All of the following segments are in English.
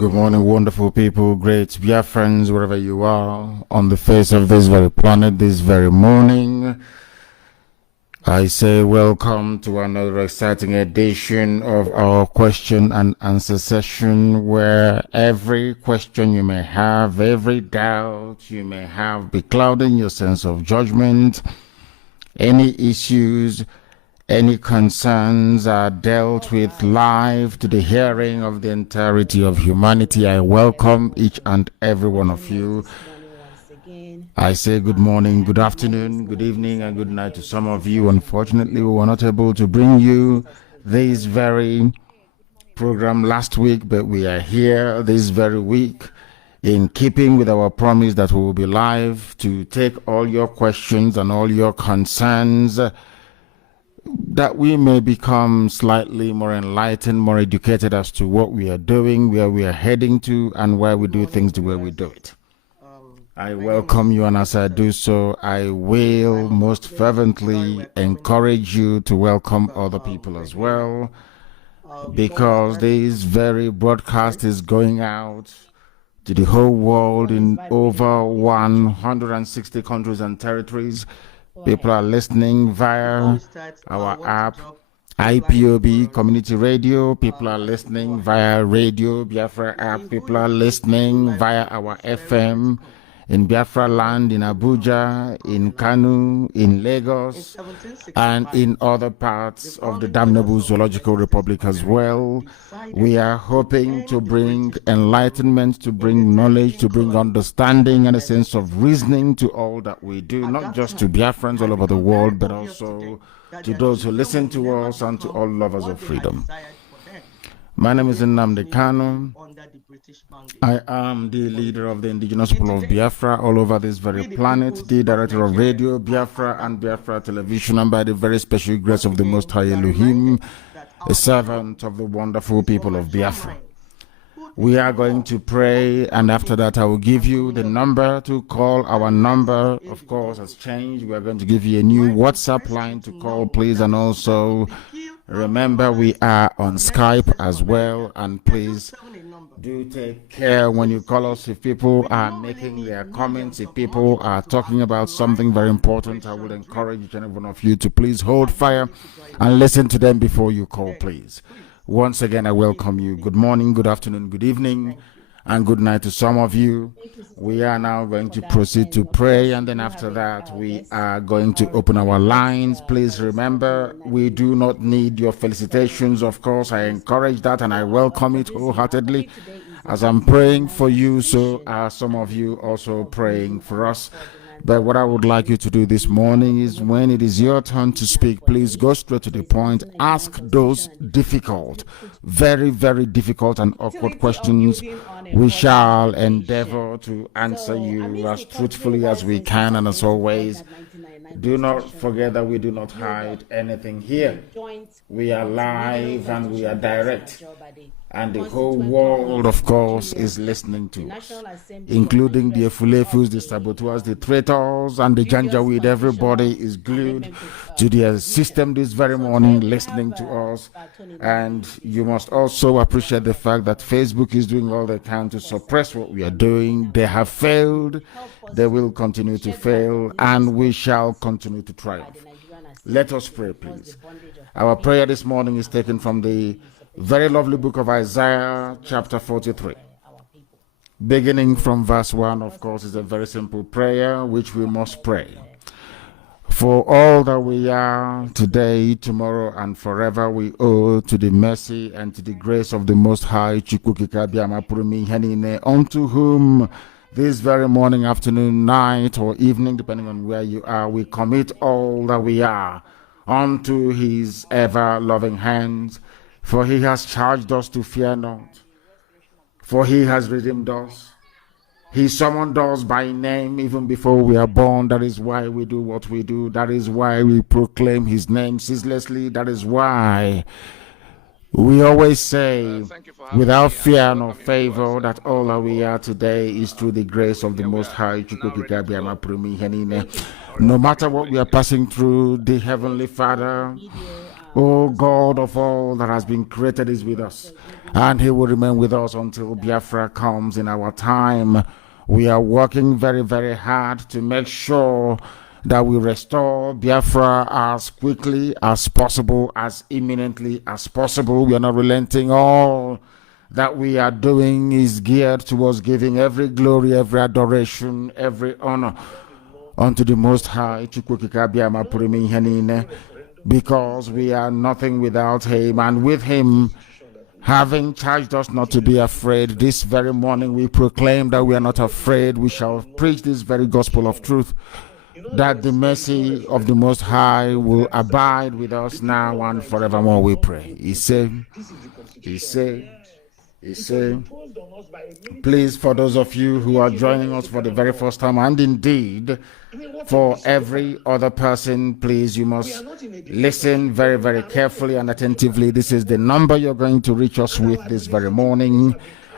Good morning, wonderful people, great Biafrans, wherever you are, on the face of this very planet, this very morning. I say welcome to another exciting edition of our question and answer session, where every question you may have, every doubt you may have, beclouding your sense of judgment, any issues, any concerns are dealt with live to the hearing of the entirety of humanity. I welcome each and every one of you. I say good morning, good afternoon, good evening, and good night to some of you. Unfortunately, we were not able to bring you this very program last week, but we are here this very week in keeping with our promise that we will be live to take all your questions and all your concerns, that we may become slightly more enlightened, more educated as to what we are doing, where we are heading to, and why we do things the way we do it. I welcome you, and as I do so, I will most fervently encourage you to welcome other people as well, because this very broadcast is going out to the whole world in over 160 countries and territories. People are listening via our app, IPOB Community Radio. People are listening via Radio Biafra app. People are listening via our FM in Biafra land, in Abuja, in Kanu, in Lagos, and in other parts of the damnable Zoological Republic as well. We are hoping to bring enlightenment, to bring knowledge, to bring understanding and a sense of reasoning to all that we do, not just to Biafrans all over the world, but also to those who listen to us and to all lovers of freedom. My name is Nnamdi Kanu. I am the leader of the indigenous people of Biafra all over this very planet, the director of Radio Biafra and Biafra Television, and by the very special grace of the Most High Elohim, a servant of the wonderful people of Biafra. We are going to pray, and after that I will give you the number to call. Our number, of course, has changed. We are going to give you a new WhatsApp line to call, please, and also remember we are on Skype as well, and please do take care when you call us. If people are making their comments, if people are talking about something very important, I would encourage each and every one of you to please hold fire and listen to them before you call, please. Once again, I welcome you. Good morning, good afternoon, good evening, and good night to some of you. We are now going to proceed to pray, and then after that, we are going to open our lines. Please remember, we do not need your felicitations. Of course, I encourage that, and I welcome it wholeheartedly. As I'm praying for you, so are some of you also praying for us. But what I would like you to do this morning is, when it is your turn to speak, please go straight to the point. Ask those difficult, very, very difficult and awkward questions. We shall endeavor to answer you as truthfully as we can, and as always, do not forget that we do not hide anything here. We are live and we are direct. And the whole world, of course, is listening to us, including the Efulefus, the saboteurs, the traitors, and the Janjaweed. Everybody is glued to their system this very morning, listening to us. And you must also appreciate the fact that Facebook is doing all they can to suppress what we are doing. They have failed, they will continue to fail, and we shall continue to triumph. Let us pray, please. Our prayer this morning is taken from the very lovely book of Isaiah, chapter 43. Beginning from verse 1, of course, is a very simple prayer which we must pray. For all that we are today, tomorrow, and forever, we owe to the mercy and to the grace of the Most High, unto whom this very morning, afternoon, night, or evening, depending on where you are, we commit all that we are unto his ever-loving hands. For he has charged us to fear not, for he has redeemed us. He summoned us by name even before we are born. That is why we do what we do. That is why we proclaim his name ceaselessly. That is why we always say, without fear nor favor, that all that we are today is through the grace of the Most High. No matter what we are passing through, the Heavenly Father O God of all that has been created is with us, and he will remain with us until Biafra comes in our time. We are working very, very hard to make sure that we restore Biafra as quickly as possible, as imminently as possible. We are not relenting. All that we are doing is geared towards giving every glory, every adoration, every honor unto the Most High, because we are nothing without him, and with him having charged us not to be afraid, this very morning we proclaim that we are not afraid. We shall preach this very gospel of truth, that the mercy of the Most High will abide with us now and forevermore, we pray. He said, please, for those of you who are joining us for the very first time, and indeed for every other person, please, you must listen very, very carefully and attentively. This is the number you're going to reach us with this very morning.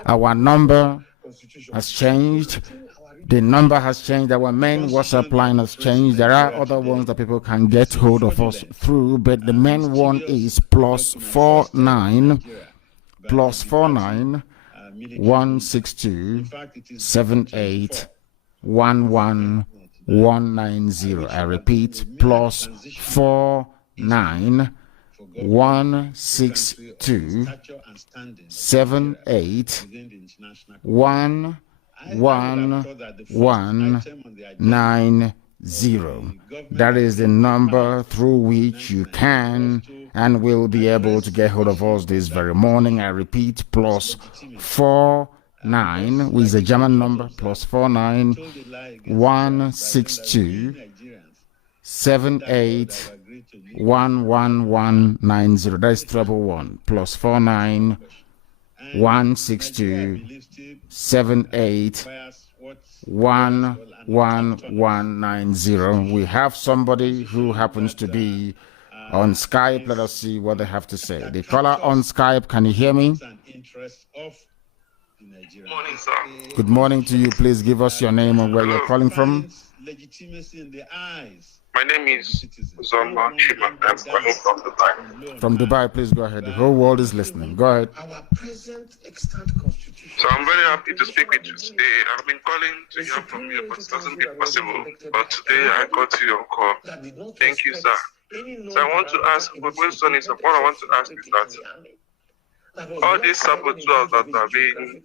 Our number has changed. The number has changed. Our main WhatsApp line has changed. There are other ones that people can get hold of us through, but the main one is +49 162 78 11 190. I repeat, +49 162 78 11 190. That is the number through which you can and will be able to get hold of us this very morning. I repeat, +49, which is a German number, +49 162 78 11190. That's treble one. +49 162 78 11190. We have somebody who happens to be on Skype. Let us see what they have to say. The caller on Skype, can you hear me? Morning, sir. Good morning to you. Please give us your name and where you're calling from. My name is Zomba Chima. I'm calling from Dubai. From Dubai, please go ahead. The whole world is listening. Go ahead. So I'm very happy to speak with you today. I've been calling to hear from you, but it hasn't been possible. But today I got your call. Thank you, sir. So I want to ask, my question is, what I want to ask is that all these saboteurs that are being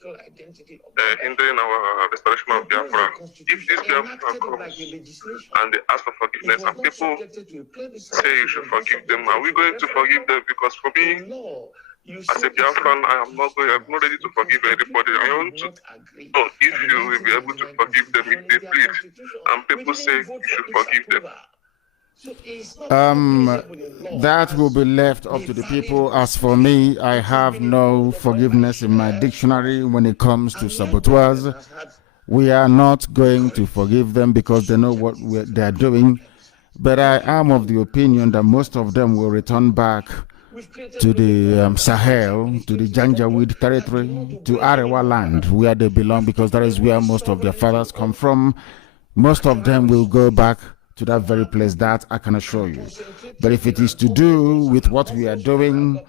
hindering our restoration of Biafra, if this Biafra comes and they ask for forgiveness and people say you should forgive them, are we going to forgive them? Because for me, as a Biafran, I'm not ready to forgive anybody. I want to know if you will be able to forgive them if they plead and people say you should forgive them. That will be left up to the people. As for me, I have no forgiveness in my dictionary when it comes to saboteurs. We are not going to forgive them because they know what they are doing. But I am of the opinion that most of them will return back to the Sahel, to the Janjaweed territory, to Arewa land, where they belong, because that is where most of their fathers come from. Most of them will go back to that very place, that I can assure you. But if it is to do with what we are doing,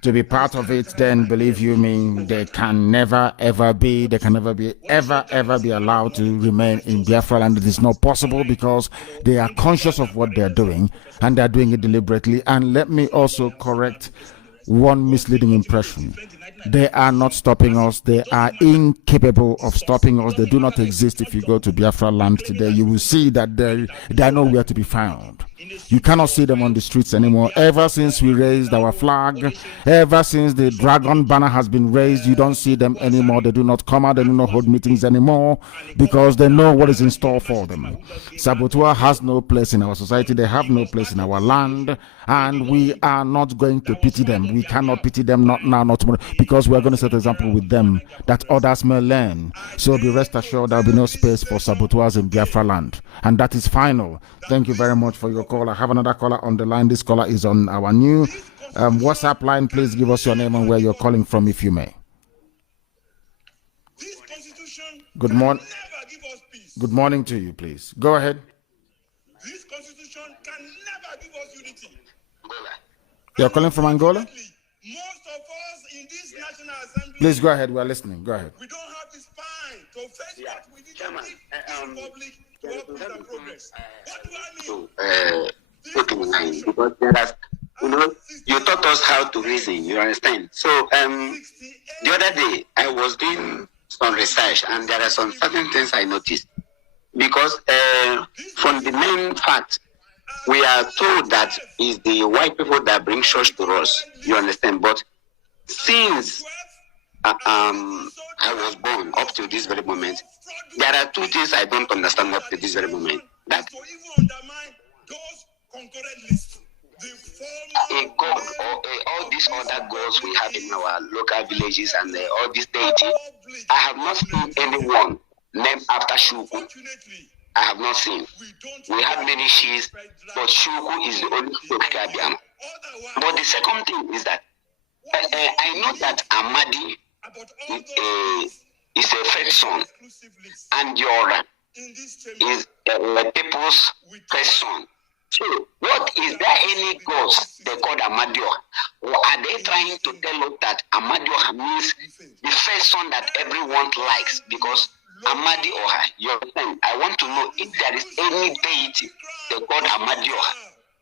to be part of it, then believe you me, they can never ever be ever be allowed to remain in Biafra land. It is not possible because they are conscious of what they are doing and they are doing it deliberately. And let me also correct one misleading impression. They are not stopping us. They are incapable of stopping us. They do not exist. If you go to Biafra land today, you will see that they are nowhere to be found. You cannot see them on the streets anymore. Ever since we raised our flag, ever since the dragon banner has been raised, you don't see them anymore. They do not come out. They do not hold meetings anymore because they know what is in store for them. Saboteur has no place in our society. They have no place in our land, and we are not going to pity them. We cannot pity them, not now, not tomorrow, because we are going to set an example with them that others may learn. So be rest assured there will be no space for saboteurs in Biafra land. And that is final. Thank you very much for your call. I have another caller on the line. This caller is on our new WhatsApp line. Please give us your name and where you're calling from, if you may. Good morning. Good morning to you, please. Go ahead. This constitution can never give us unity. You're calling from Angola? Most of us in this National Assembly. Please go ahead. We're listening. Go ahead. We don't have the spine to face what we need to make this republic to work peace and progress. What do I mean? Put in line because there are, you taught us how to reason. You understand? So the other day I was doing some research and there are some certain things I noticed because from the main fact we are told that it's the white people that bring church to us. You understand? But since I was born up to this very moment, there are two things I don't understand up to this very moment. That a god or all these other gods we have in our local villages and all these deities, I have not seen anyone named after Ojukwu. I have not seen. We have many chiefs, but Ojukwu is the only Biafra. But the second thing is that I know that Nnamdi is a first son, and Yora is people's first son. So, what is there any gods they call Amadioha? Or are they trying to tell us that Amadioha means the first son that everyone likes? Because Amadioha, you understand? I want to know if there is any deity they call Amadioha.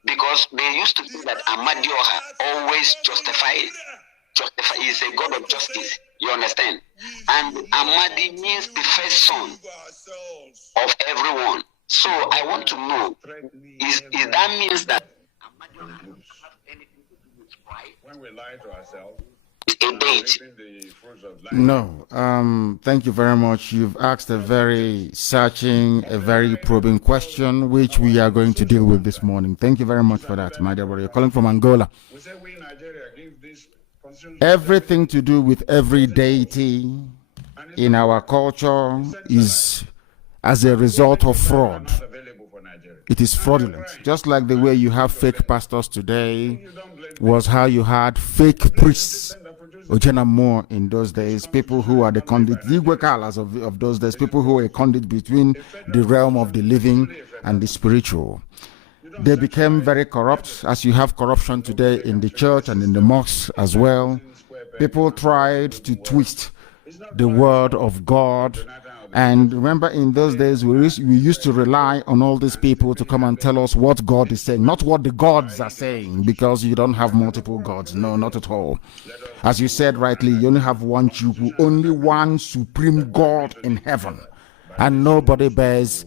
Because they used to think that Amadioha always justify is a god of justice. You understand? And Nnamdi means the first son of everyone. So I want to know, is that means that when we lie to ourselves, a date? No. Thank you very much. You've asked a very searching, a very probing question, which we are going to deal with this morning. Thank you very much for that, my dear brother. You're calling from Angola. we say we in Nigeria give this constitution Everything to do with every deity in our culture is as a result of fraud. not available for Nigeria. It is fraudulent. Just like the way you have fake pastors today was how you had fake priests. Ojana more in those days, people who are the conduit, the Igwekalas of those days, people who were a conduit between the realm of the living and the spiritual. They became very corrupt, as you have corruption today in the church and in the mosques as well. People tried to twist the word of God. And remember, in those days, we used to rely on all these people to come and tell us what God is saying, not what the gods are saying, because you don't have multiple gods. No, not at all. As you said rightly, you only have one Ojukwu, only one supreme God in heaven, and nobody bears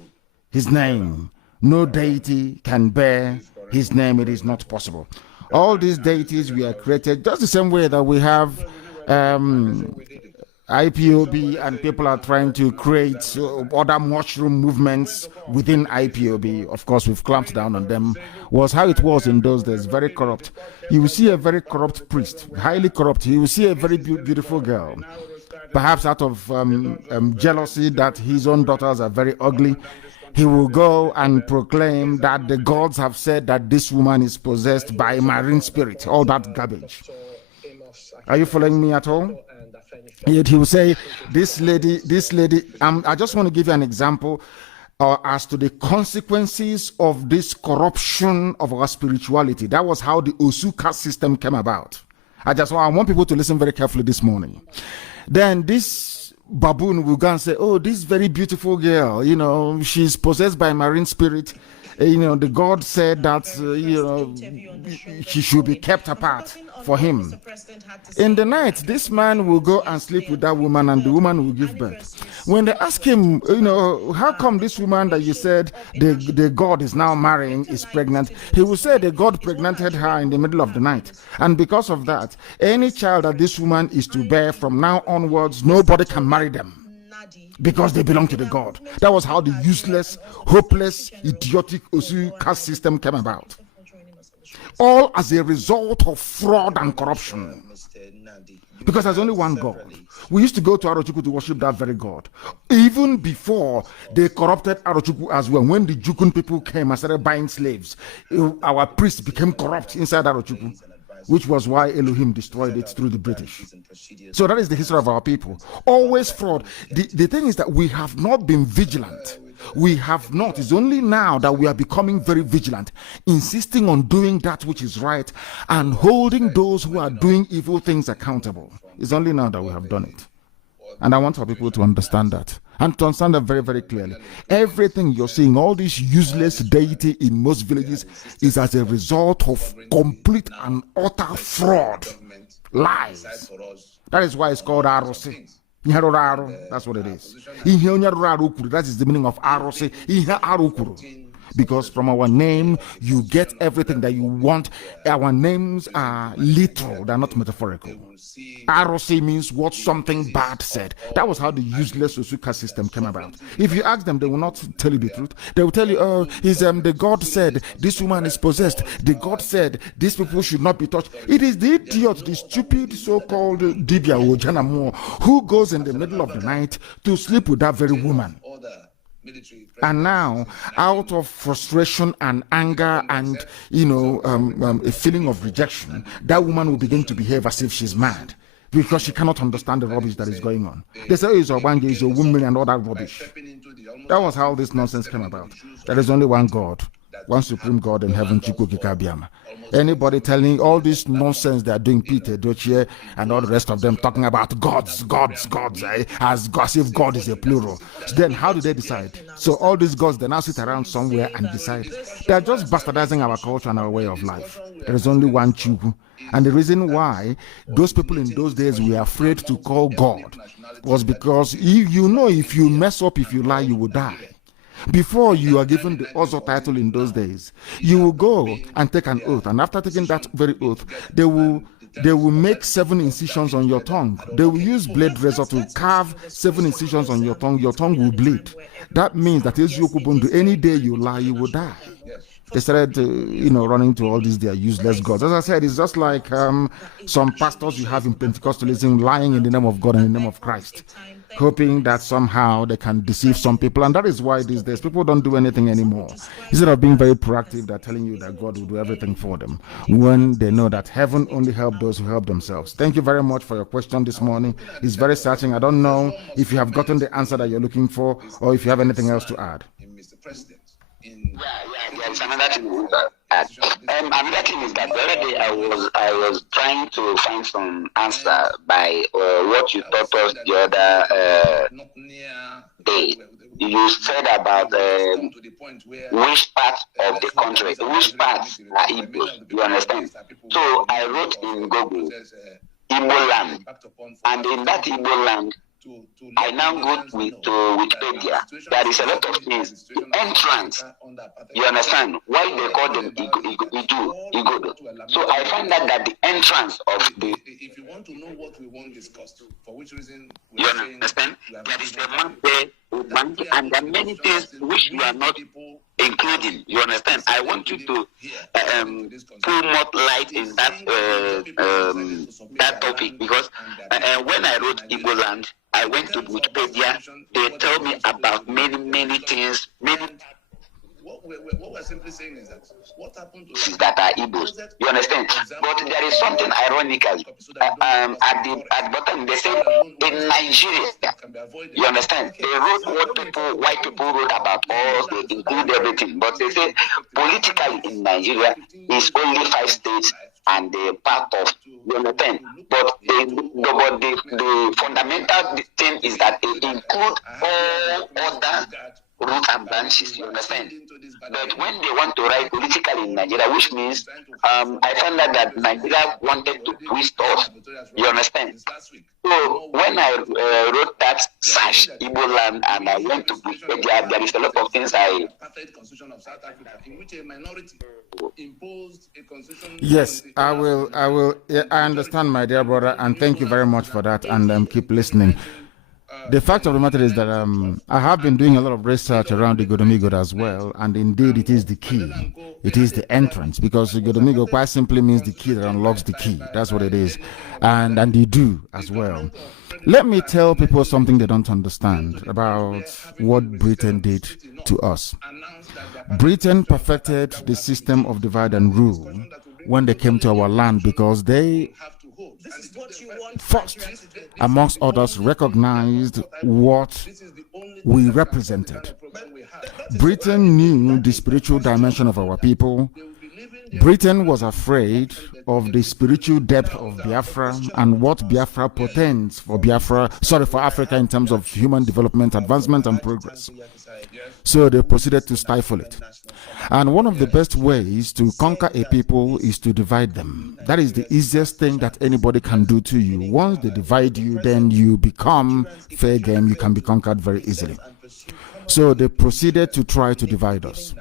his name. No deity can bear his name. It is not possible. All these deities were created just the same way that we have IPOB, and people are trying to create other mushroom movements within IPOB. Of course, we've clamped down on them. Was how it was in those days, very corrupt. You will see a very corrupt priest, highly corrupt. You will see a very beautiful girl. Perhaps out of jealousy that his own daughters are very ugly, he will go and proclaim that the gods have said that this woman is possessed by a marine spirit. All that garbage. Are you following me at all? Yet he will say, this lady, I just want to give you an example as to the consequences of this corruption of our spirituality. That was how the Osu caste system came about. I want people to listen very carefully this morning. Then this baboon will go and say, oh, this very beautiful girl, she's possessed by a marine spirit. The God said that, she should be kept apart for him. In the night, this man will go and sleep with that woman, and the woman will give birth. When they ask him, how come this woman that you said the God is now marrying is pregnant, he will say the God pregnanted her in the middle of the night. And because of that, any child that this woman is to bear from now onwards, nobody can marry them, because they belong to the God. That was how the useless, hopeless, idiotic Osu caste system came about. All as a result of fraud and corruption. Because there's only one God. We used to go to Ojukwu to worship that very God. Even before they corrupted Ojukwu as well, when the Jukun people came and started buying slaves, our priests became corrupt inside Ojukwu, which was why Elohim destroyed it through the British. So that is the history of our people. Always fraud. The thing is that we have not been vigilant. We have not. It's only now that we are becoming very vigilant, insisting on doing that which is right and holding those who are doing evil things accountable. It's only now that we have done it. And I want our people to understand that. And to understand that very, very clearly. Everything you're seeing, all this useless deity in most villages, is as a result of complete and utter fraud. Lies. That is why it's called Arosi. That's what it is. That is the meaning of Arosi. Because from our name, you get everything that you want. Our names are literal, they're not metaphorical. ROC means what something bad said. That was how the useless Osuka system came about. If you ask them, they will not tell you the truth. They will tell you, oh, the God said this woman is possessed. The God said these people should not be touched. It is the idiot, the stupid so-called Dibia Ojanamo, who goes in the middle of the night to sleep with that very woman. And now, out of frustration and anger and, a feeling of rejection, that woman will begin to behave as if she's mad because she cannot understand the rubbish that is going on. They say, it's a Obange, it's a woman and all that rubbish. That was how this nonsense came about. There is only one God, one supreme God in heaven, Ojukwu Kikabiama. Anybody telling all this nonsense they are doing, Peter, Dochie, and all the rest of them talking about gods, as if God is a plural. So then how do they decide? So all these gods, they now sit around somewhere and decide. They are just bastardizing our culture and our way of life. There is only one Chukwu. And the reason why those people in those days were afraid to call God was because if you mess up, if you lie, you will die. Before you are given the Ozo title in those days, you will go and take an oath, and after taking that very oath, they will make 7 incisions on your tongue. They will use blade razor to carve 7 incisions on your tongue will bleed. That means that any day you lie, you will die. They started, running to all these their useless gods. As I said, it's just like some pastors you have in Pentecostalism lying in the name of God and in the name of Christ, hoping that somehow they can deceive some people. And that is why these days people don't do anything anymore. Instead of being very proactive, they're telling you that God will do everything for them when they know that heaven only helps those who help themselves. Thank you very much for your question this morning. It's very searching. I don't know if you have gotten the answer that you're looking for or if you have anything else to add. Mr. President. There's another thing another thing is that the other day I was trying to find some answer by what you taught us the other day. You said about which part of the country, which parts are Igbo, you understand? So I wrote in Google, Igbo land, and in that Igbo land, I now go to Wikipedia. There is a lot of things. The entrance, you understand? Why they call them Igodo. So I find that the entrance of the... If you want to know what we want discussed, for which reason... You understand? There is the map there, and there are many things which you are not including. You understand? I want you to put more light in that topic, because when I wrote Igbo land, I went to Wikipedia. They tell me about many things. What we're simply saying is that what happened to that are Igbos. You understand? But there is something ironical. At the bottom, they say in Nigeria. You understand? They wrote what white people wrote about us. They include everything. But they say politically in Nigeria is only 5 states and the part of, you understand? But the fundamental thing is that they include all other roots and branches, you understand? But when they want to write politically in Nigeria, which means I found out that Nigeria wanted to twist us, you understand? So when I wrote that search, Igbo land, and I went to Wikipedia, there is a lot of things I... Yes, I will. I understand, my dear brother, and thank you very much for that, and keep listening. The fact of the matter is that I have been doing a lot of research around the Igodomigo as well, and indeed it is the key. It is the entrance, because Igodomigo quite simply means the key that unlocks the key. That's what it is. And they do as well. Let me tell people something they don't understand about what Britain did to us. Britain perfected the system of divide and rule when they came to our land, because they first, amongst others, recognized what we represented. Britain knew the spiritual dimension of our people. Britain was afraid of the spiritual depth of Biafra and what Biafra portends for for Africa in terms of human development, advancement, and progress. So they proceeded to stifle it. And one of the best ways to conquer a people is to divide them. That is the easiest thing that anybody can do to you. Once they divide you, then you become fair game. You can be conquered very easily. So they proceeded to try to divide us.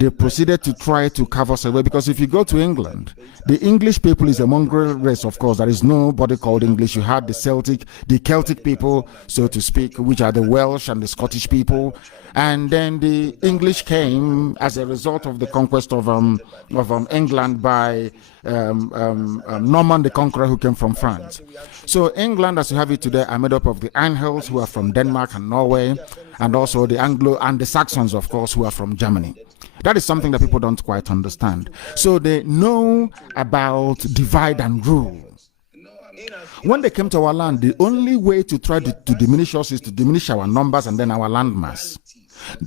They proceeded to try to carve us away, because if you go to England, the English people is a mongrel race, of course. There is nobody called English. You had the Celtic people, so to speak, which are the Welsh and the Scottish people. And then the English came as a result of the conquest of England by Norman the Conqueror, who came from France. So England, as you have it today, are made up of the Angles, who are from Denmark and Norway, and also the Anglo and the Saxons, of course, who are from Germany. That is something that people don't quite understand. So they know about divide and rule. When they came to our land, the only way to try to diminish us is to diminish our numbers and then our landmass.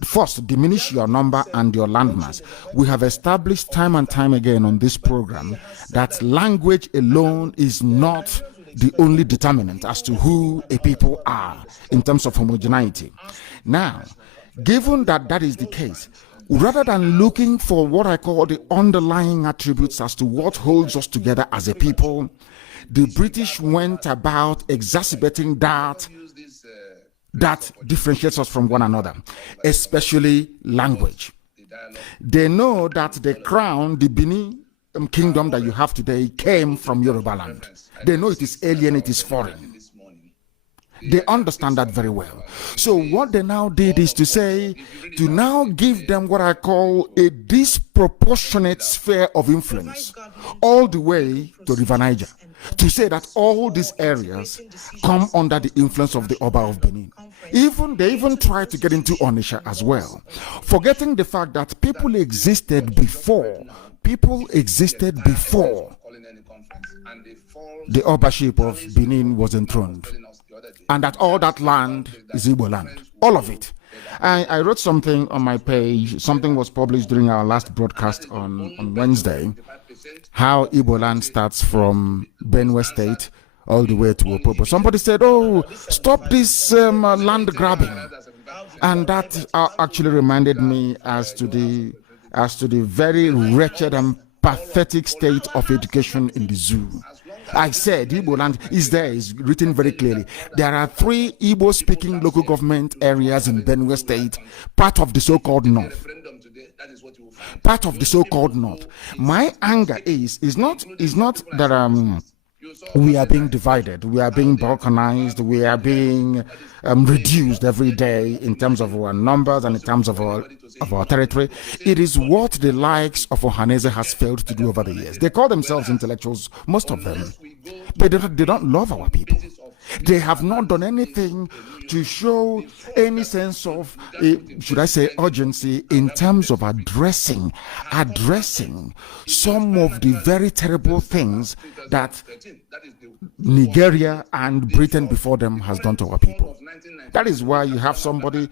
First, diminish your number and your landmass. We have established time and time again on this program that language alone is not the only determinant as to who a people are in terms of homogeneity. Now, given that that is the case, rather than looking for what I call the underlying attributes as to what holds us together as a people, the British went about exacerbating that differentiates us from one another, especially language. They know that the crown, the Benin kingdom that you have today, came from Yoruba land. They know it is alien, it is foreign. They understand that very well. So what they now did is to now give them what I call a disproportionate sphere of influence all the way to River Niger. To say that all these areas come under the influence of the Oba of Benin. They even tried to get into Onitsha as well, forgetting the fact that people existed before the Obaship of Benin was enthroned, and that all that land is Igbo land, all of it. I wrote something on my page. Something was published during our last broadcast on Wednesday, how Igbo land starts from Benue State all the way to Opopo. Somebody said, "Oh, stop this land grabbing," and that actually reminded me as to the very wretched and pathetic state of education in the zoo. I said Igbo land is there, is written very clearly. There are 3 Igbo-speaking local government areas in Benue State, part of the so-called North. Part of the so-called North. My anger is not that we are being divided, we are being balkanized, we are being reduced every day in terms of our numbers and in terms of our territory. It is what the likes of Ohanaeze has failed to do over the years. They call themselves intellectuals, most of them, but they don't love our people. They have not done anything to show any sense of, should I say, urgency in terms of addressing some of the very terrible things that Nigeria and Britain before them has done to our people. That is why you have somebody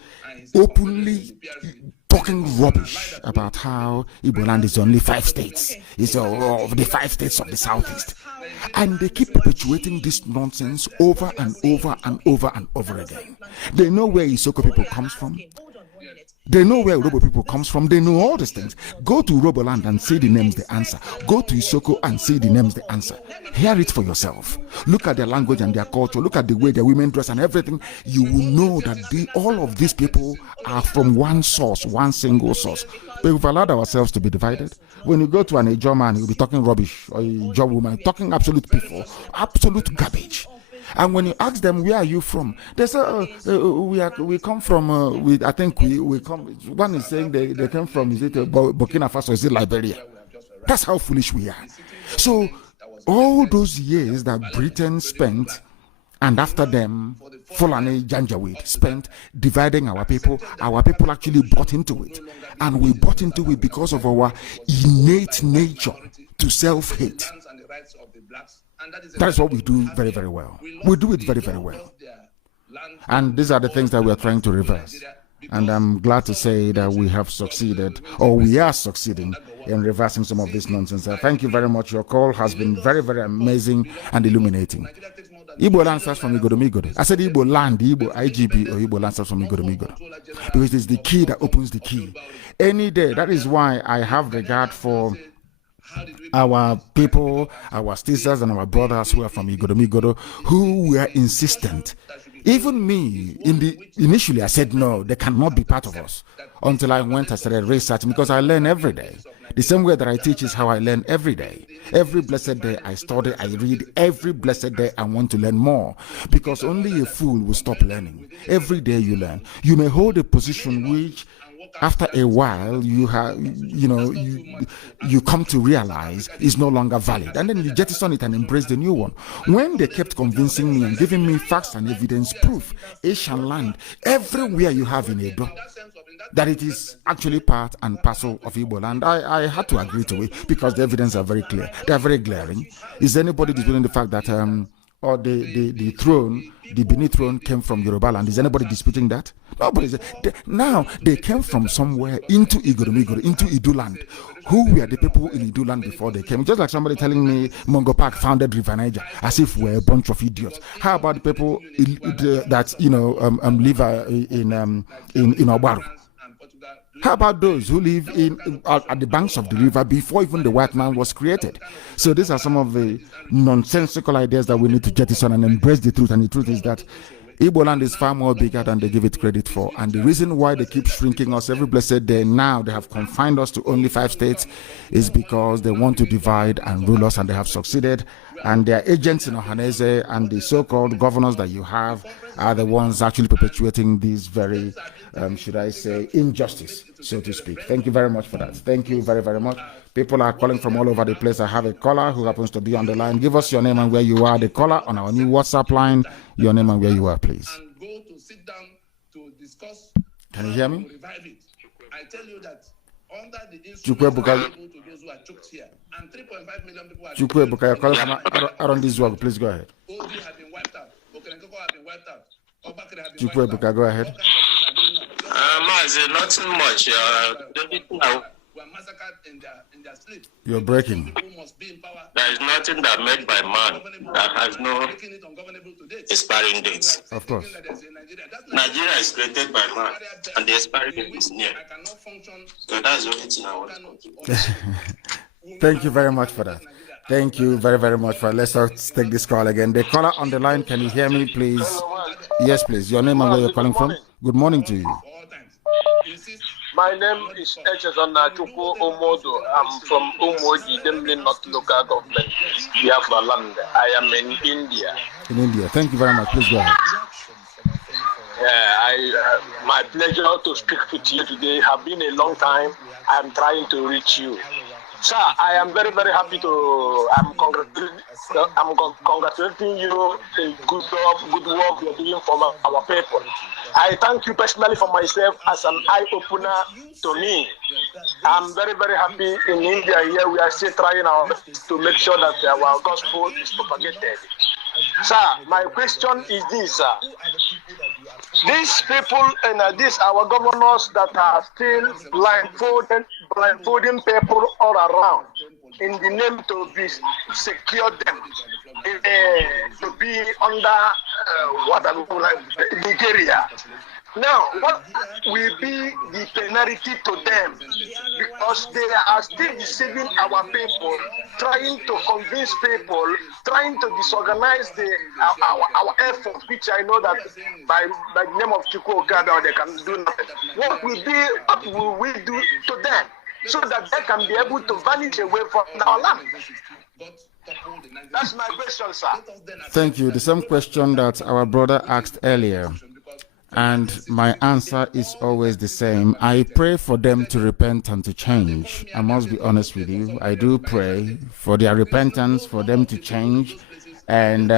openly talking rubbish about how Igbo land is only 5 states. It's of the 5 states of the southeast. And they keep perpetuating this nonsense over and over and over and over again. They know where Isoko people comes from. They know where Urobo people comes from. They know all these things. Go to Urobo land and see the names, the answer. Go to Isoko and see the names, the answer. Hear it for yourself. Look at their language and their culture. Look at the way their women dress and everything. You will know that all of these people are from one source, one single source. But we've allowed ourselves to be divided. When you go to an Ijaw man, he'll be talking rubbish, or a Ijaw woman talking absolute people, absolute garbage. And when you ask them, where are you from? They say, we come from, I think we come, one is saying they came from, is it Burkina Faso, is it Liberia? That's how foolish we are. So all those years that Britain spent, and after them, Fulani Janjaweed spent dividing our people actually bought into it. And we bought into it because of our innate nature to self-hate. That is what we do very, very well. We do it very, very well. And these are the things that we are trying to reverse. And I'm glad to say that we have succeeded, or we are succeeding in reversing some of this nonsense. Thank you very much. Your call has been very, very amazing and illuminating. Igbo land starts from Igodo Migodo. I said Igbo land, Igbo IGP, or Igbo land starts from Igodo Migodo. Because it's the key that opens the key. Any day, that is why I have regard for our people, our sisters and our brothers who are from Igodo Migodo, who were insistent. Even me, initially I said no, they cannot be part of us. Until I went and started researching, because I learn every day. The same way that I teach is how I learn every day. Every blessed day I study, I read. Every blessed day I want to learn more. Because only a fool will stop learning. Every day you learn. You may hold a position which, after a while, you come to realize is no longer valid, and then you jettison it and embrace the new one. When they kept convincing me and giving me facts and evidence, proof, Asian land, everywhere you have in Edo, that it is actually part and parcel of Igbo land, I had to agree to it because the evidence are very clear. They are very glaring. Is anybody disputing the fact that the throne, the Benin throne, came from Yoruba land? Is anybody disputing that? Nobody. Now they came from somewhere into Igodo Migodo, into Idu land. Who were the people in Idu land before they came? Just like somebody telling me Mongo Park founded River Niger, as if we're a bunch of idiots. How about the people that live in Obaru? How about those who live at the banks of the river before even the white man was created? So these are some of the nonsensical ideas that we need to jettison and embrace the truth. And the truth is that Igbo land is far more bigger than they give it credit for. And the reason why they keep shrinking us every blessed day, now they have confined us to only 5 states, is because they want to divide and rule us, and they have succeeded. And their agents in Ohanaeze and the so-called governors that you have are the ones actually perpetuating this very, should I say, injustice, so to speak. Thank you very much for that. Thank you very, very much. People are calling from all over the place. I have a caller who happens to be on the line. Give us your name and where you are. The caller on our new WhatsApp line. Your name and where you are, please. And go to sit down to discuss. Can you hear me? Revive it. I tell you that under the Chukwe Buka, to those who are choked here, and 3.5 million people are Chukwe Buka, you're calling from around this work. Please go ahead. OD have been wiped out. Okerenkoko have been wiped out. Obakere have been Chukwe wiped Buka, go ahead. Mazi, nothing much. Were massacred in their sleep. You're breaking. People must be in power. There is nothing that made by man that has no expiring date. Of course. Nigeria is created by man, and the expiring date is near. So that's the only thing I want to contribute. Thank you very much for that. Thank you very, very much for. Let's take this call again. The caller on the line, can you hear me, please? Yes, please. Your name and where you're calling from? Good morning to you. My name is Ojukwu Omodo. I'm from Umoji, Demlin North Local Government, Biafra land. I am in India. In India. Thank you very much. Please go ahead. My pleasure to speak with you today. Have been a long time. I'm trying to reach you. Sir, I am very, very happy I'm congratulating you. Good job, good work you're doing for our people. I thank you personally for myself as an eye-opener to me. I'm very, very happy in India here. We are still trying our best to make sure that our gospel is propagated. Sir, my question is this, sir. These people and these our governors that are still blindfolding people all around in the name to be secure them, to be under Nigeria. Now, what will be the penalty to them? Because they are still deceiving our people, trying to convince people, trying to disorganize our efforts, which I know that by the name of Chukwu Okada, they can do nothing. What will we do to them so that they can be able to vanish away from our land? That's my question, sir. Thank you. The same question that our brother asked earlier. And my answer is always the same. I pray for them to repent and to change. I must be honest with you. I do pray for their repentance, for them to change and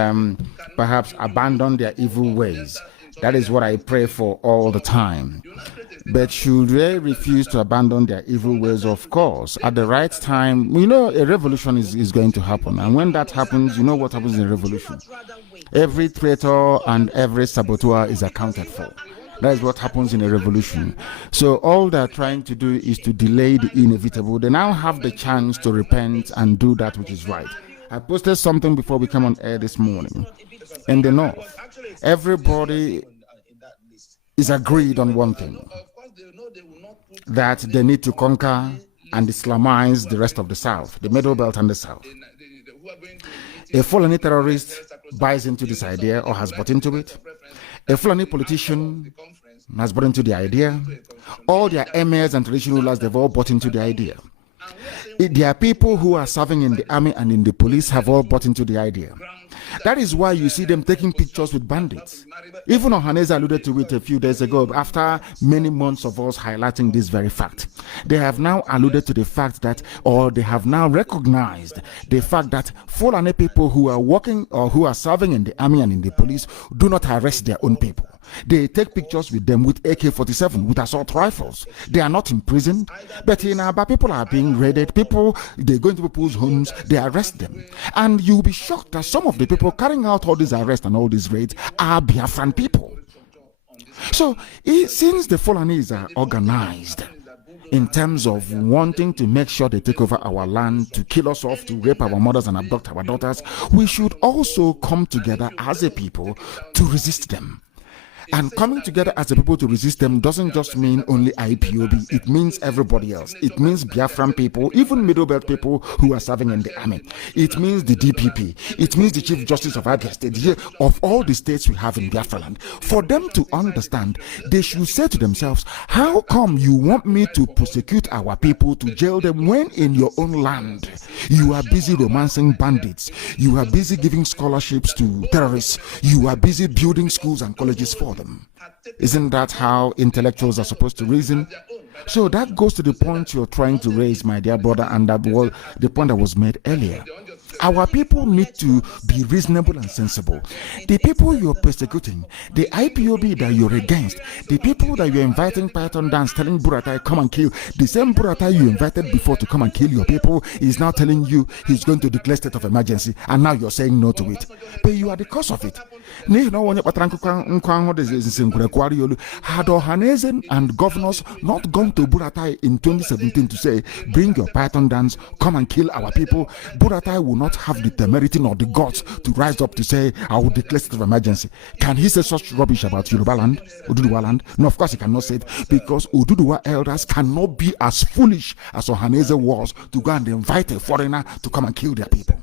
perhaps abandon their evil ways. That is what I pray for all the time. But should they refuse to abandon their evil ways? Of course, at the right time, a revolution is going to happen. And when that happens, you know what happens in a revolution. Every traitor and every saboteur is accounted for. That is what happens in a revolution. So all they're trying to do is to delay the inevitable. They now have the chance to repent and do that which is right. I posted something before we came on air this morning. In the north, everybody is agreed on one thing, that they need to conquer and Islamize the rest of the south, the middle belt and the south. A Fulani terrorist buys into this idea or has bought into it. A Fulani politician has bought into the idea. All their emirs and traditional rulers, they've all bought into the idea. There are people who are serving in the army and in the police have all bought into the idea. That is why you see them taking pictures with bandits. Even Ohanaeze alluded to it a few days ago after many months of us highlighting this very fact. They have now alluded to the fact that, or they have now recognized the fact that Fulani people who are working or who are serving in the army and in the police do not arrest their own people. They take pictures with them with AK-47, with assault rifles. They are not imprisoned, but in Aba, people are being raided. People, they go into people's homes, they arrest them. And you'll be shocked that some of the people carrying out all these arrests and all these raids are Biafran people. So, since the Fulanis are organized in terms of wanting to make sure they take over our land, to kill us off, to rape our mothers and abduct our daughters, we should also come together as a people to resist them. And coming together as a people to resist them doesn't just mean only IPOB. It means everybody else. It means Biafran people, even Middle Belt people who are serving in the army. It means the DPP. It means the Chief Justice of Abia State, of all the states we have in Biafra land. For them to understand, they should say to themselves, how come you want me to prosecute our people, to jail them, when in your own land you are busy romancing bandits, you are busy giving scholarships to terrorists, you are busy building schools and colleges for them? Isn't that how intellectuals are supposed to reason? So that goes to the point you're trying to raise, my dear brother, and that was the point that was made earlier. Our people need to be reasonable and sensible. The people you're persecuting, the IPOB that you're against, the people that you're inviting Python dance, telling Buratai come and kill, the same Buratai you invited before to come and kill your people is now telling you he's going to declare state of emergency, and now you're saying no to it. But you are the cause of it. Had Ohanaeze and governors not gone to Buratai in 2017 to say, bring your Python dance, come and kill our people, Buratai will not have the temerity nor the guts to rise up to say, I will declare state of emergency. Can he say such rubbish about Yoruba land, Oduduwa land? No, of course he cannot say it, because Oduduwa elders cannot be as foolish as Ohanaeze was to go and invite a foreigner to come and kill their people.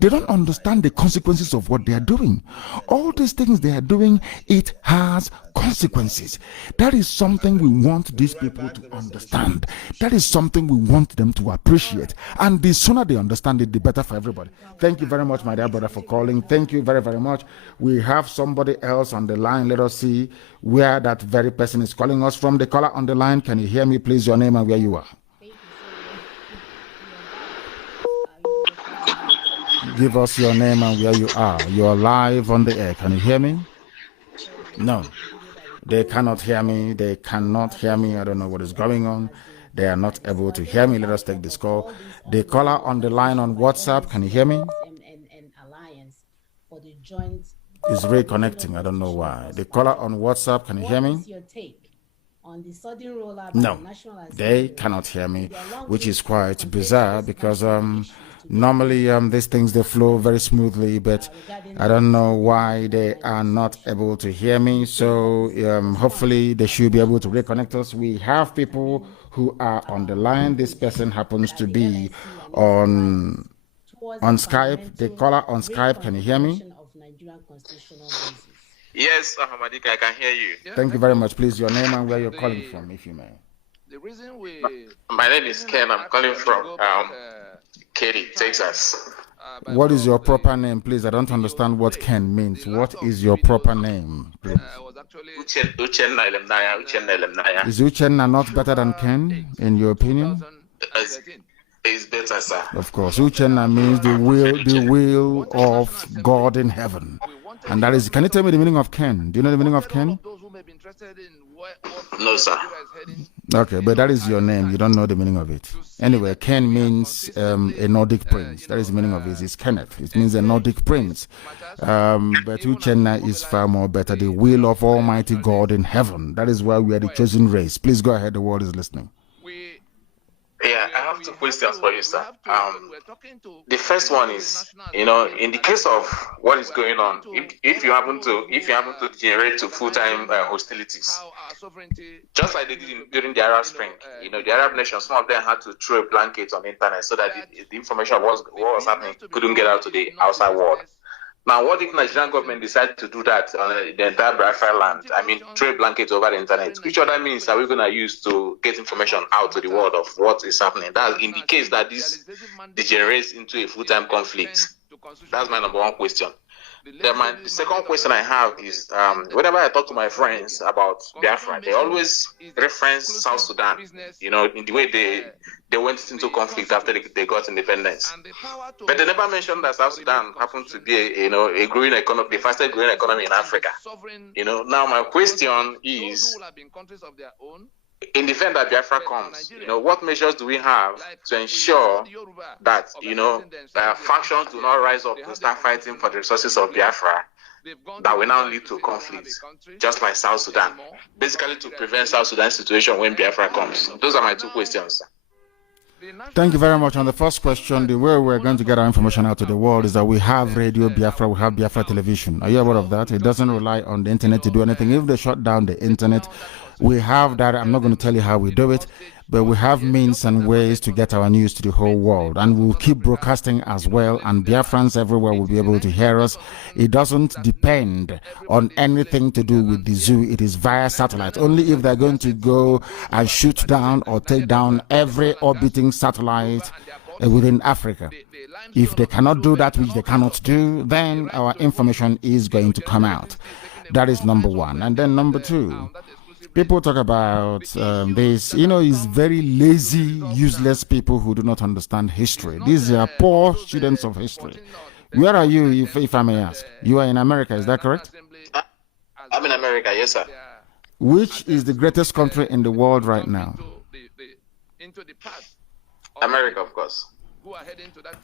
They don't understand the consequences of what they are doing. All these things they are doing, it has consequences. That is something we want these people to understand. That is something we want them to appreciate. And the sooner they understand it, the better for everybody. Thank you very much, my dear brother, for calling. Thank you very, very much. We have somebody else on the line. Let us see where that very person is calling us from. The caller on the line, can you hear me, please? Your name and where you are. Give us your name and where you are. You are live on the air. Can you hear me? No. They cannot hear me. They cannot hear me. I don't know what is going on. They are not able to hear me. Let us take this call. The caller on the line on WhatsApp. Can you hear me? It's reconnecting. I don't know why. The caller on WhatsApp. Can you hear me? No. They cannot hear me, which is quite bizarre because normally these things, they flow very smoothly, but I don't know why they are not able to hear me. So hopefully they should be able to reconnect us. We have people who are on the line. This person happens to be on Skype. The caller on Skype, can you hear me? Yes, Ahmadika, I can hear you. Thank you very much. Please, your name and where you're calling from, if you may. My name is Ken. I'm calling from Katy, Texas. What is your proper name, please? I don't understand what Ken means. What is your proper name, please? Uchenna Elemnaya. Is Uchenna not better than Ken, in your opinion? It's better, sir. Of course. Uchenna means the will of God in heaven. And that is, can you tell me the meaning of Ken? Do you know the meaning of Ken? No, sir. Okay, but that is your name. You don't know the meaning of it. Anyway, Ken means a Nordic prince. That is the meaning of it. It's Kenneth. It means a Nordic prince. But Uchenna is far more better. The will of Almighty God in heaven. That is why we are the chosen race. Please go ahead. The world is listening. Yeah, I have two questions for you, sir. The first one is, in the case of what is going on, if you happen to generate to full-time hostilities, just like they did during the Arab Spring, the Arab nations, some of them had to throw a blanket on the internet so that the information of what was happening couldn't get out to the outside world. Now, what if Nigerian government decided to do that on the entire Biafra land? I mean, throw a blanket over the internet. Which other means are we going to use to get information out to the world of what is happening? That's in the case that this degenerates into a full-time conflict. That's my number one question. Then the second question I have is, whenever I talk to my friends about Biafra, they always reference South Sudan, in the way they went into conflict after they got independence. But they never mentioned that South Sudan happened to be a growing economy, the fastest growing economy in Africa. Now my question is, in the event that Biafra comes, what measures do we have to ensure that, factions do not rise up and start fighting for the resources of Biafra that will now lead to conflict, just like South Sudan, basically to prevent South Sudan's situation when Biafra comes? Those are my two questions, sir. Thank you very much. On the first question, the way we're going to get our information out to the world is that we have Radio Biafra, we have Biafra Television. Are you aware of that? It doesn't rely on the internet to do anything. If they shut down the internet, we have that. I'm not going to tell you how we do it, but we have means and ways to get our news to the whole world. And we'll keep broadcasting as well, and Biafrans everywhere will be able to hear us. It doesn't depend on anything to do with the zoo. It is via satellite. Only if they're going to go and shoot down or take down every orbiting satellite within Africa. If they cannot do that, which they cannot do, then our information is going to come out. That is number one. And then number two, people talk about this, it's very lazy, useless people who do not understand history. These are poor students of history. Where are you, if I may ask? You are in America, is that correct? I'm in America, yes, sir. Which is the greatest country in the world right now? America, of course.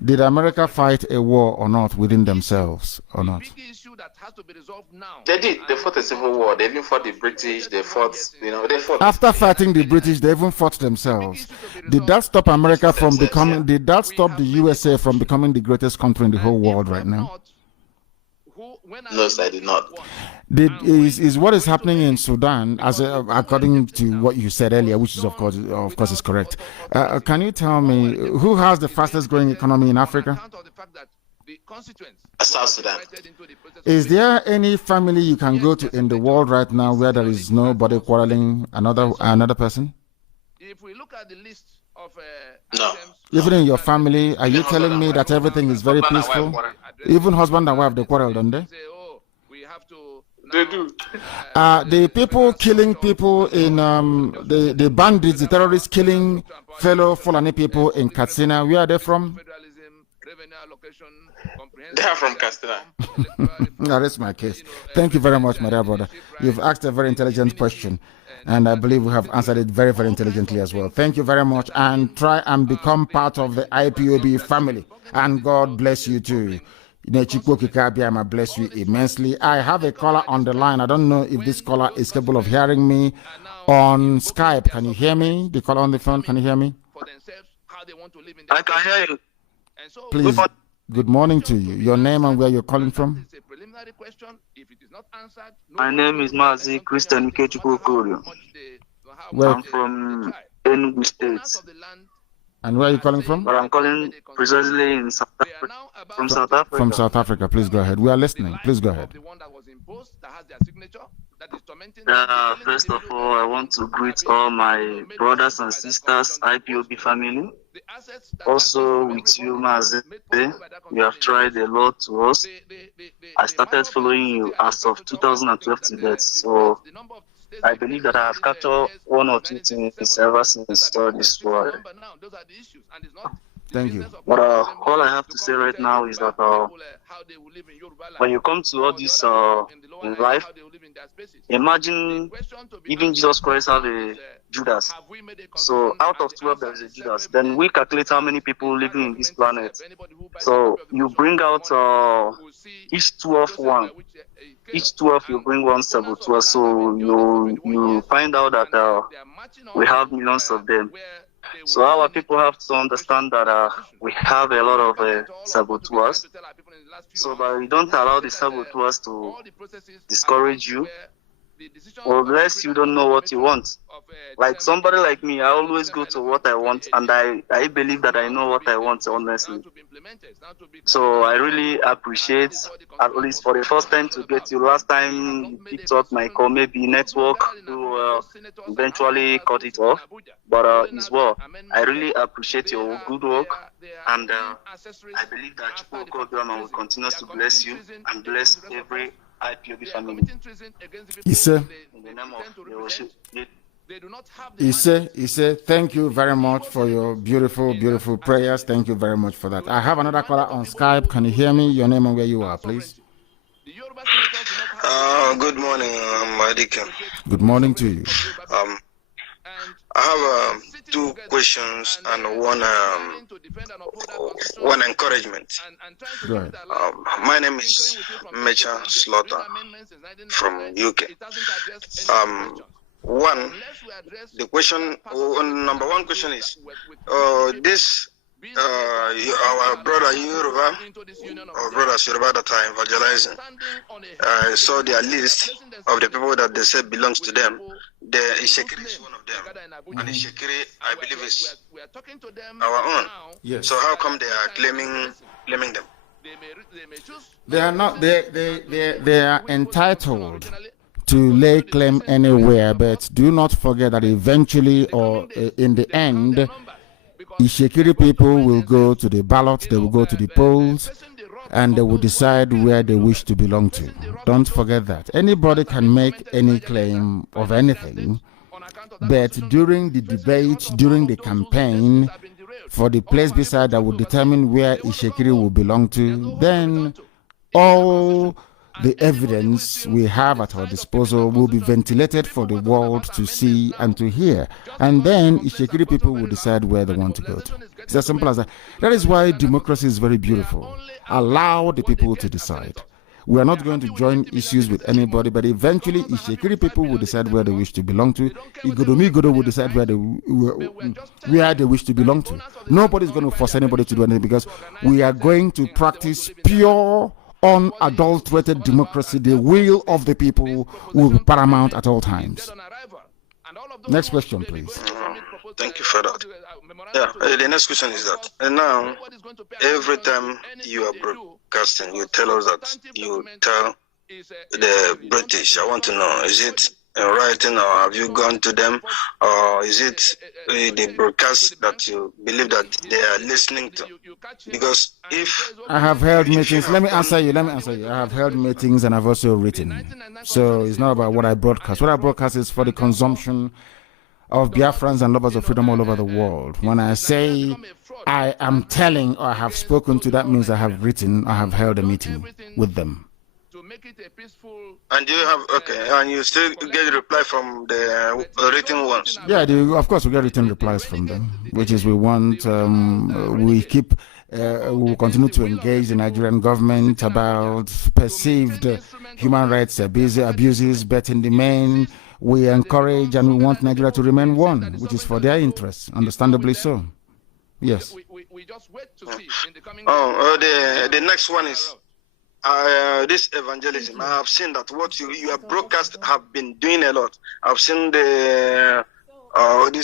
Did America fight a war or not within themselves or not? They did. They fought a civil war. They even fought the British. They fought. After fighting the British, they even fought themselves. Did that stop America from becoming? Did that stop the USA from becoming the greatest country in the whole world right now? No, sir, I did not. Is what is happening in Sudan, according to what you said earlier, which is of course is correct. Can you tell me who has the fastest growing economy in Africa? South Sudan. Is there any family you can go to in the world right now where there is nobody quarreling another person? If we look at the list of no. Even in your family, are you telling me that everything is very peaceful? Even husband and wife, they quarrel, don't they? They do. The people killing people in the bandits, the terrorists killing fellow Fulani people in Katsina, where are they from? They are from Katsina. That's my case. Thank you very much, my dear brother. You've asked a very intelligent question, and I believe we have answered it very, very intelligently as well. Thank you very much, and try and become part of the IPOB family, and God bless you too. Nnamdi, bless you immensely. I have a caller on the line. I don't know if this caller is capable of hearing me on Skype. Can you hear me? The caller on the phone, can you hear me? I can hear you. Please, good morning to you. Your name and where you're calling from? My name is Mazi Christian Ojukwu. I'm from Enugu State. And where are you calling from? But I'm calling precisely in South Africa. From South Africa. From South Africa. Please go ahead. We are listening. Please go ahead. First of all, I want to greet all my brothers and sisters, IPOB family. Also with you, Mazi. You have tried a lot to us. I started following you as of 2012 to date. So I believe that I have captured one or two things ever since I saw this world. Thank you. But all I have to say right now is that when you come to all this in life, imagine even Jesus Christ had a Judas. So out of 12, there is a Judas. Then we calculate how many people living in this planet. So you bring out each 12 one. Each 12 you bring one saboteur. So you find out that we have millions of them. So our people have to understand that we have a lot of saboteurs. So that we don't allow the saboteurs to discourage you, unless you don't know what you want. Like somebody like me, I always go to what I want, and I believe that I know what I want, honestly. So I really appreciate, at least for the first time, to get you. Last time you picked up my call, maybe network to eventually cut it off, but it's well. I really appreciate your good work, and I believe that Chukwu will continue to bless you and bless every IPOB family. Ise, thank you very much for your beautiful, beautiful prayers. Thank you very much for that. I have another caller on Skype. Can you hear me? Your name and where you are, please. Good morning, Madike. Good morning to you. I have two questions and one encouragement. Go ahead. My name is Mecha Slaughter from UK. Number one question is, our brother Yoruba, or brothers Yoruba that are evangelizing, I saw their list of the people that they said belongs to them. The Ishekiri is one of them, and Ishekiri, I believe, is our own. Yes. So how come they are claiming them? They are not. They are entitled to lay claim anywhere, but do not forget that eventually, or in the end, Ishekiri people will go to the ballot, they will go to the polls, and they will decide where they wish to belong to. Don't forget that. Anybody can make any claim of anything, but during the debate, during the campaign, for the place beside that will determine where Ishekiri will belong to, then all the evidence we have at our disposal will be ventilated for the world to see and to hear. And then Ishekiri people will decide where they want to go to. It's as simple as that. That is why democracy is very beautiful. Allow the people to decide. We are not going to join issues with anybody, but eventually Ishekiri people will decide where they wish to belong to. Igodomigodo will decide where they wish to belong to. Nobody's going to force anybody to do anything, because we are going to practice pure, unadulterated democracy. The will of the people will be paramount at all times. Next question, please. Thank you for that. Yeah, the next question is that. And now, every time you are broadcasting, you tell us that you tell the British. I want to know, is it in writing, or have you gone to them, or is it the broadcast that you believe that they are listening to? Because if I have held meetings, let me answer you. I have held meetings and I've also written. So it's not about what I broadcast. What I broadcast is for the consumption of Biafrans and lovers of freedom all over the world. When I say I am telling or I have spoken to, that means I have written, I have held a meeting with them. And you have, and you still get a reply from the written ones? Yeah, of course we get written replies from them, which is we want, we will continue to engage the Nigerian government about perceived human rights abuses, but in the main, we encourage and we want Nigeria to remain one, which is for their interests, understandably so. Yes. The next one is this evangelism. I have seen that what you have broadcast have been doing a lot. I've seen these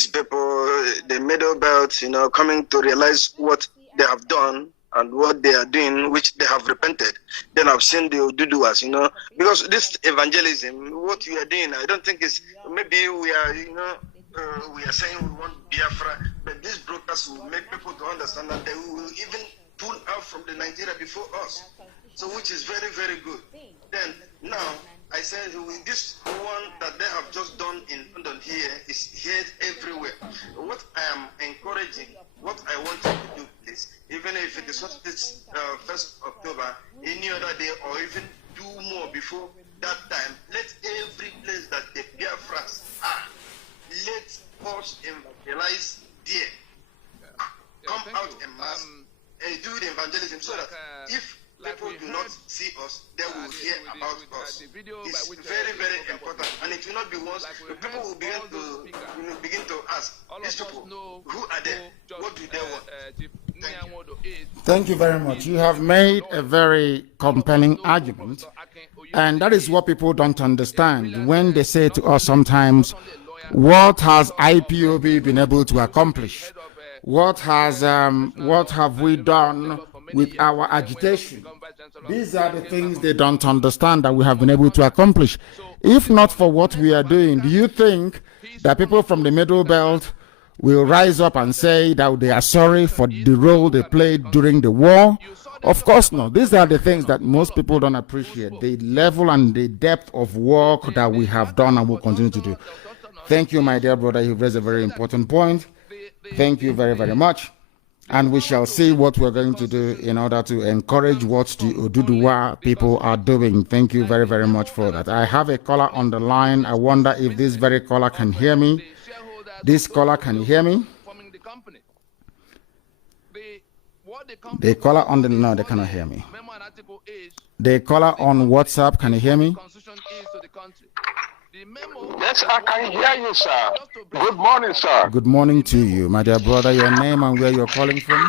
people, the middle belt, coming to realize what they have done and what they are doing, which they have repented. Then I've seen the Oduduwas, because this evangelism, what you are doing, I don't think it's, maybe we are, we are saying we want Biafra, but this broadcast will make people to understand that they will even pull out from the Nigeria before us. So which is very, very good. Then now I said with this one that they have just done in London here is heard everywhere. What I am encouraging, what I want you to do, please, even if it is not this 1st October, any other day, or even do more before that time, let every place that the Biafras are, let us evangelize there. Come out en mass and do the evangelism so that if people do not see us, they will hear about us. It's very, very important, and it will not be once. People will begin to ask these people, who are they? What do they want? Thank you very much. You have made a very compelling argument, and that is what people don't understand when they say to us sometimes, what has IPOB been able to accomplish? What have we done with our agitation? These are the things they don't understand that we have been able to accomplish. If not for what we are doing, do you think that people from the Middle Belt will rise up and say that they are sorry for the role they played during the war? Of course not. These are the things that most people don't appreciate, the level and the depth of work that we have done and will continue to do. Thank you, my dear brother. You've raised a very important point. Thank you very, very much. And we shall see what we're going to do in order to encourage what the Oduduwa people are doing. Thank you very, very much for that. I have a caller on the line. I wonder if this very caller can hear me. This caller, can hear me? The caller on the, no, they cannot hear me. The caller on WhatsApp, can you hear me? Yes, I can hear you, sir. Good morning, sir. Good morning to you, my dear brother. Your name and where you're calling from?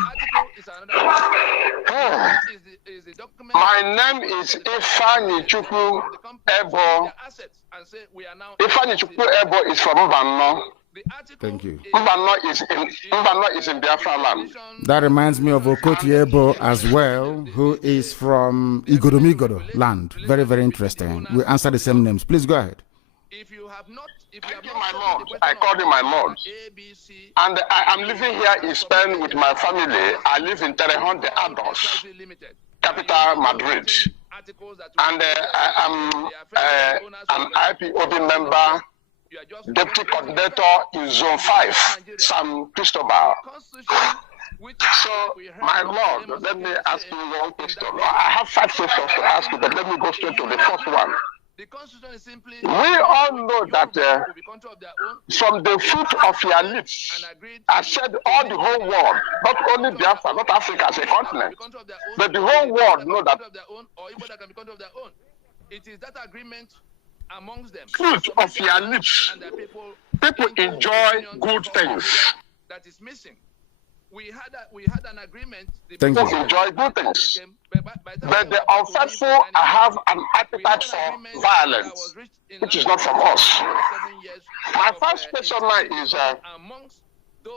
My name is Ojukwu Ebo. Ojukwu Ebo is from Mbano. Thank you. Mbano is in Biafra land. That reminds me of Okoti Ebo as well, who is from Igoromigodo land. Very, very interesting. We answer the same names. Please go ahead. Thank you, my lord. I called him my lord. And I am living here in Spain with my family. I live in Torrejón de Ardoz, capital Madrid. And I am an IPOB member, deputy coordinator in Zone 5, San Cristobal. So, my lord, let me ask you one question. I have 5 questions to ask you, but let me go straight to the first one. We all know that from the fruit of your lips, I said all the whole world, not only Biafra, not Africa as a continent, but the whole world know that it is that agreement amongst them. Fruit of your lips, people enjoy good things. That is missing. We had an agreement. Thank People you. enjoy good things. But the unfaithful have an appetite for violence, which is not from us. My first question now is,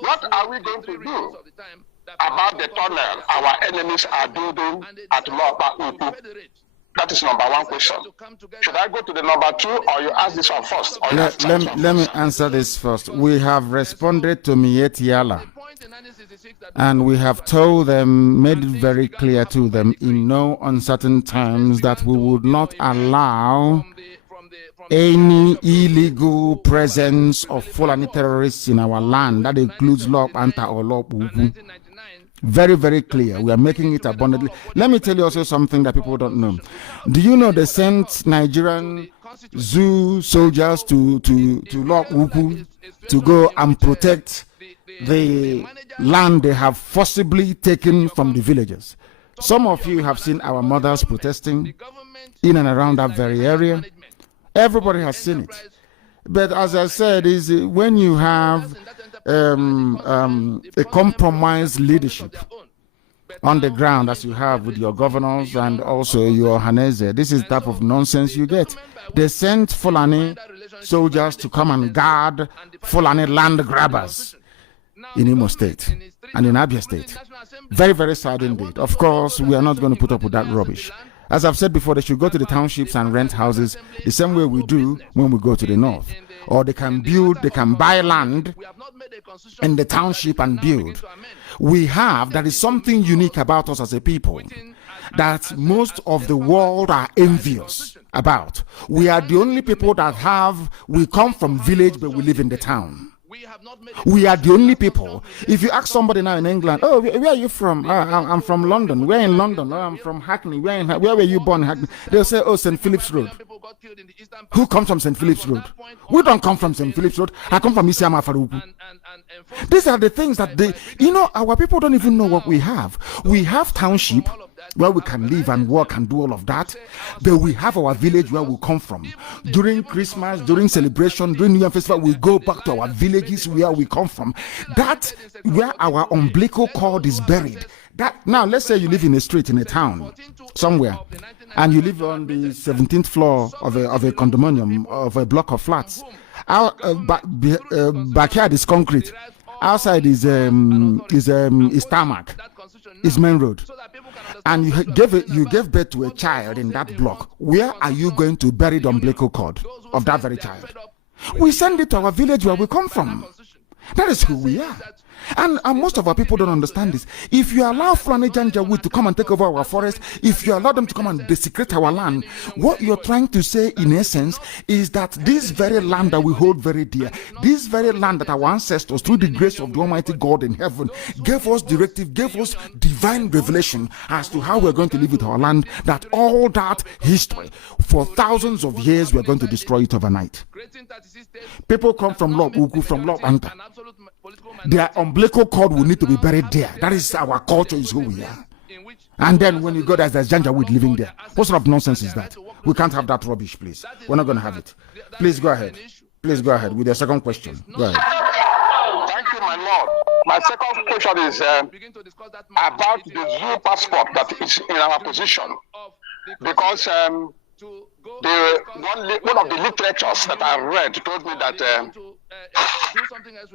what are we going to do about the tunnel our enemies are building at Loba Uku? That is number one question. Should I go to the number 2, or you ask this one first? Let me answer this first. We have responded to Mietiala, and we have told them, made it very clear to them in no uncertain terms that we would not allow any illegal presence of Fulani terrorists in our land. That includes Lop Anta or Lop Ugu. Very, very clear. We are making it abundantly. Let me tell you also something that people don't know. Do you know they sent Nigerian zoo soldiers to Lop Ugu to go and protect the land they have forcibly taken from the villagers? Some of you have seen our mothers protesting in and around that very area. Everybody has seen it. But as I said, is when you have a compromised leadership on the ground, as you have with your governors and also your Ohanaeze, this is the type of nonsense you get. They sent Fulani soldiers to come and guard Fulani land grabbers in Imo State and in Abia State. Very, very sad indeed. Of course, we are not going to put up with that rubbish. As I've said before, they should go to the townships and rent houses the same way we do when we go to the north. Or they can build, they can buy land in the township and build. We have, that is something unique about us as a people. that most of the world are envious about. We are the only people that we come from village, but we live in the town. We are the only people. If you ask somebody now in England, oh, where are you from? I'm from London. Where in London? Oh, I'm from Hackney. Where were you born in Hackney? They'll say, oh, St. Philip's Road. Who comes from St. Philip's Road? We don't come from St. Philip's Road. I come from Isiama Faruku. These are the things that our people don't even know what we have. We have township where we can live and work and do all of that, but we have our village where we come from. During Christmas, during celebration, during New Year festival, we go back to our villages where we come from. That's where our umbilical cord is buried. Now, let's say you live in a street in a town somewhere, and you live on the 17th floor of a condominium, of a block of flats. Backyard is concrete. Outside is tarmac, is main road, and you gave birth to a child in that block. Where are you going to bury the umbilical cord of that very child? We send it to our village where we come from. That is who we are. And most of our people don't understand this. If you allow Fulani Janjaweed to come and take over our forest, if you allow them to come and desecrate our land, what you're trying to say in essence is that this very land that we hold very dear, this very land that our ancestors, through the grace of the Almighty God in heaven, gave us directive, gave us divine revelation as to how we're going to live with our land, that all that history for thousands of years we're going to destroy it overnight. People come from Lord Ugu, from Lord Anta. Their umbilical cord will need to be buried there. That is our culture, is who we are. And then when you go there's Janjaweed living there. What sort of nonsense is that? We can't have that rubbish, please. We're not going to have it. Please go ahead. Please go ahead with your second question. Go ahead. Thank you, my lord. My second question is about the zoo passport that is in our position. Because one of the literatures that I read told me that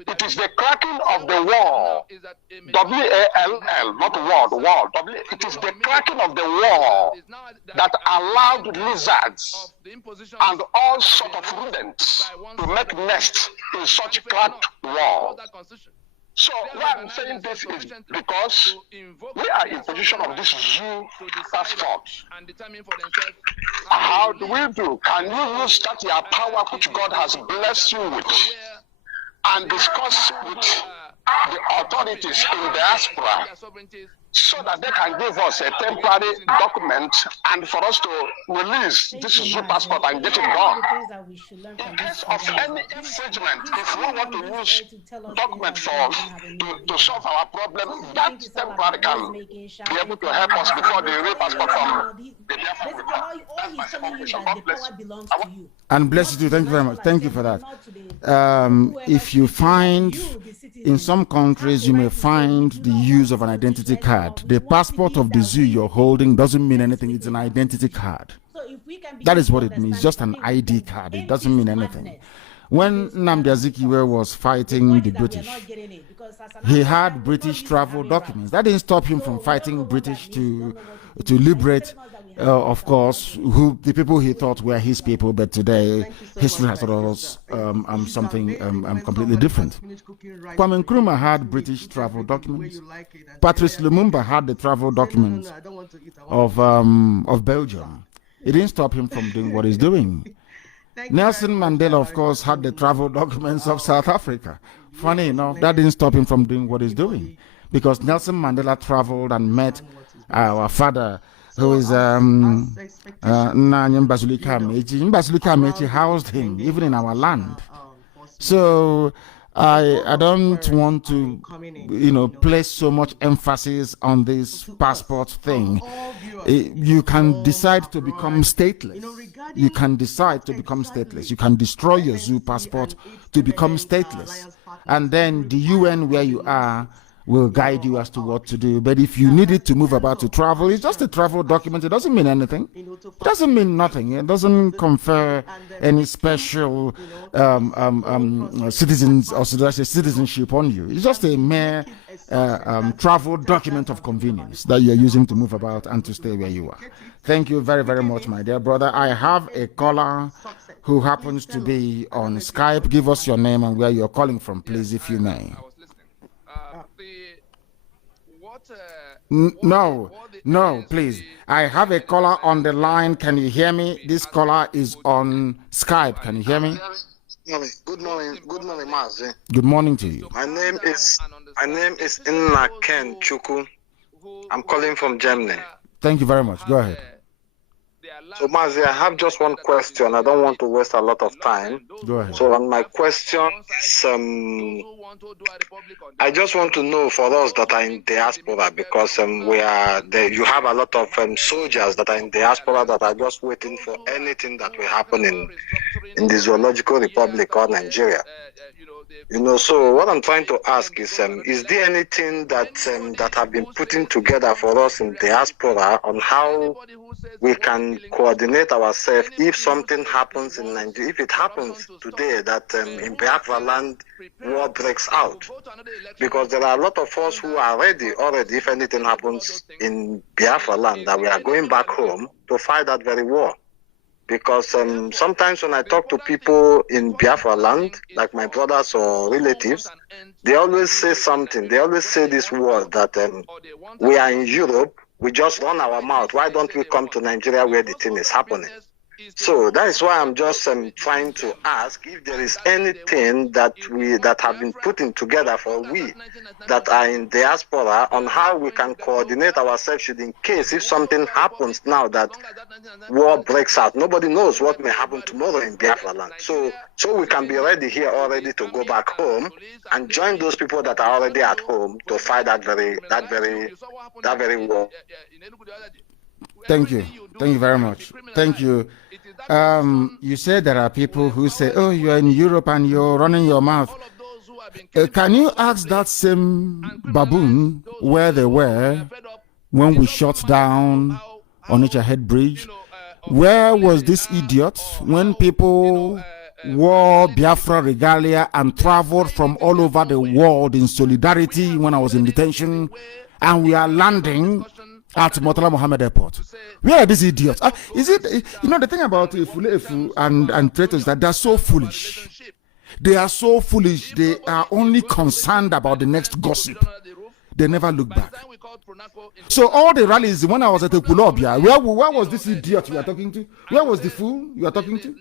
it is the cracking of the wall, W-A-L-L, not wall, it is the cracking of the wall that allowed lizards and all sorts of rodents to make nests in such cracked wall. So why I'm saying this is because we are in position of this zoo passport. How do we do? Can you use that your power which God has blessed you with and discuss with the authorities in diaspora so that they can give us a temporary document and for us to release this zoo passport and get it done. In case of any infringement, if we want to use document to solve our problem, that temporary can be able to help us before the real passport from the Biafra. And bless you too. Thank you very much. Thank you for that. If you find, in some countries, you may find the use of an identity card. The passport of the zoo you're holding doesn't mean anything. It's an identity card. That is what it means. Just an ID card. It doesn't mean anything. When Nnamdi Azikiwe was fighting the British, he had British travel documents. That didn't stop him from fighting British to liberate, of course, the people he thought were his people. But today, history has taught us something completely different. Kwame Nkrumah had British travel documents. Patrice Lumumba had the travel documents of Belgium. It didn't stop him from doing what he's doing. Nelson Mandela, of course, had the travel documents of South Africa. Funny enough, that didn't stop him from doing what he's doing, because Nelson Mandela traveled and met our father, who is Mbazulika Amechi. Mbazulika Amechi housed him, even in our land. So I don't want to, place so much emphasis on this passport thing. You can decide to become stateless. You can decide to become stateless. You can destroy your zoo passport to become stateless. And then the UN where you are will guide you as to what to do. But if you need it to move about to travel, it's just a travel document. It doesn't mean anything. It doesn't mean nothing. It doesn't confer any special citizens or citizenship on you. It's just a mere travel document of convenience that you're using to move about and to stay where you are. Thank you very, very much, my dear brother. I have a caller who happens to be on Skype. Give us your name and where you're calling from, please, if you may. What No, no, please. I have a caller on the line. Can you hear me? This caller is on Skype. Can you hear me? Good morning, Mazi. Good morning to you. My name is Nnamdi. I'm calling from Germany. Thank you very much. Go ahead. So, Mazi, I have just one question. I don't want to waste a lot of time. Go ahead. So, on my question is, I just want to know for us that are in diaspora, because we are there. You have a lot of soldiers that are in diaspora that are just waiting for anything that will happen in the Zoological Republic or Nigeria. So what I'm trying to ask is there anything that have been putting together for us in diaspora on how we can coordinate ourselves if something happens in Nigeria, if it happens today that in Biafra land war breaks out? Because there are a lot of us who are ready already, if anything happens in Biafra land, that we are going back home to fight that very war. Because sometimes when I talk to people in Biafra land, like my brothers or relatives, they always say something. They always say this word that we are in Europe, we just run our mouth. Why don't we come to Nigeria where the thing is happening? So that is why I'm just trying to ask if there is anything that have been putting together for we that are in diaspora on how we can coordinate ourselves should in case if something happens now that war breaks out. Nobody knows what may happen tomorrow in Biafra land. So we can be ready here already to go back home and join those people that are already at home to fight that very war. Thank you. Thank you very much. Thank you. You said there are people who say, oh, you're in Europe and you're running your mouth. Can you ask that same baboon where they were when we shut down Onitsha Head Bridge? Where was this idiot when people wore Biafra regalia and traveled from all over the world in solidarity when I was in detention, and we are landing at Murtala Mohammed Airport? Where are these idiots? Is it, the thing about Efu and traitors, that they're so foolish. They are so foolish. They are only concerned about the next gossip. They never look back. So all the rallies, when I was at Ekulobia, where was this idiot you are talking to? Where was the fool you are talking to?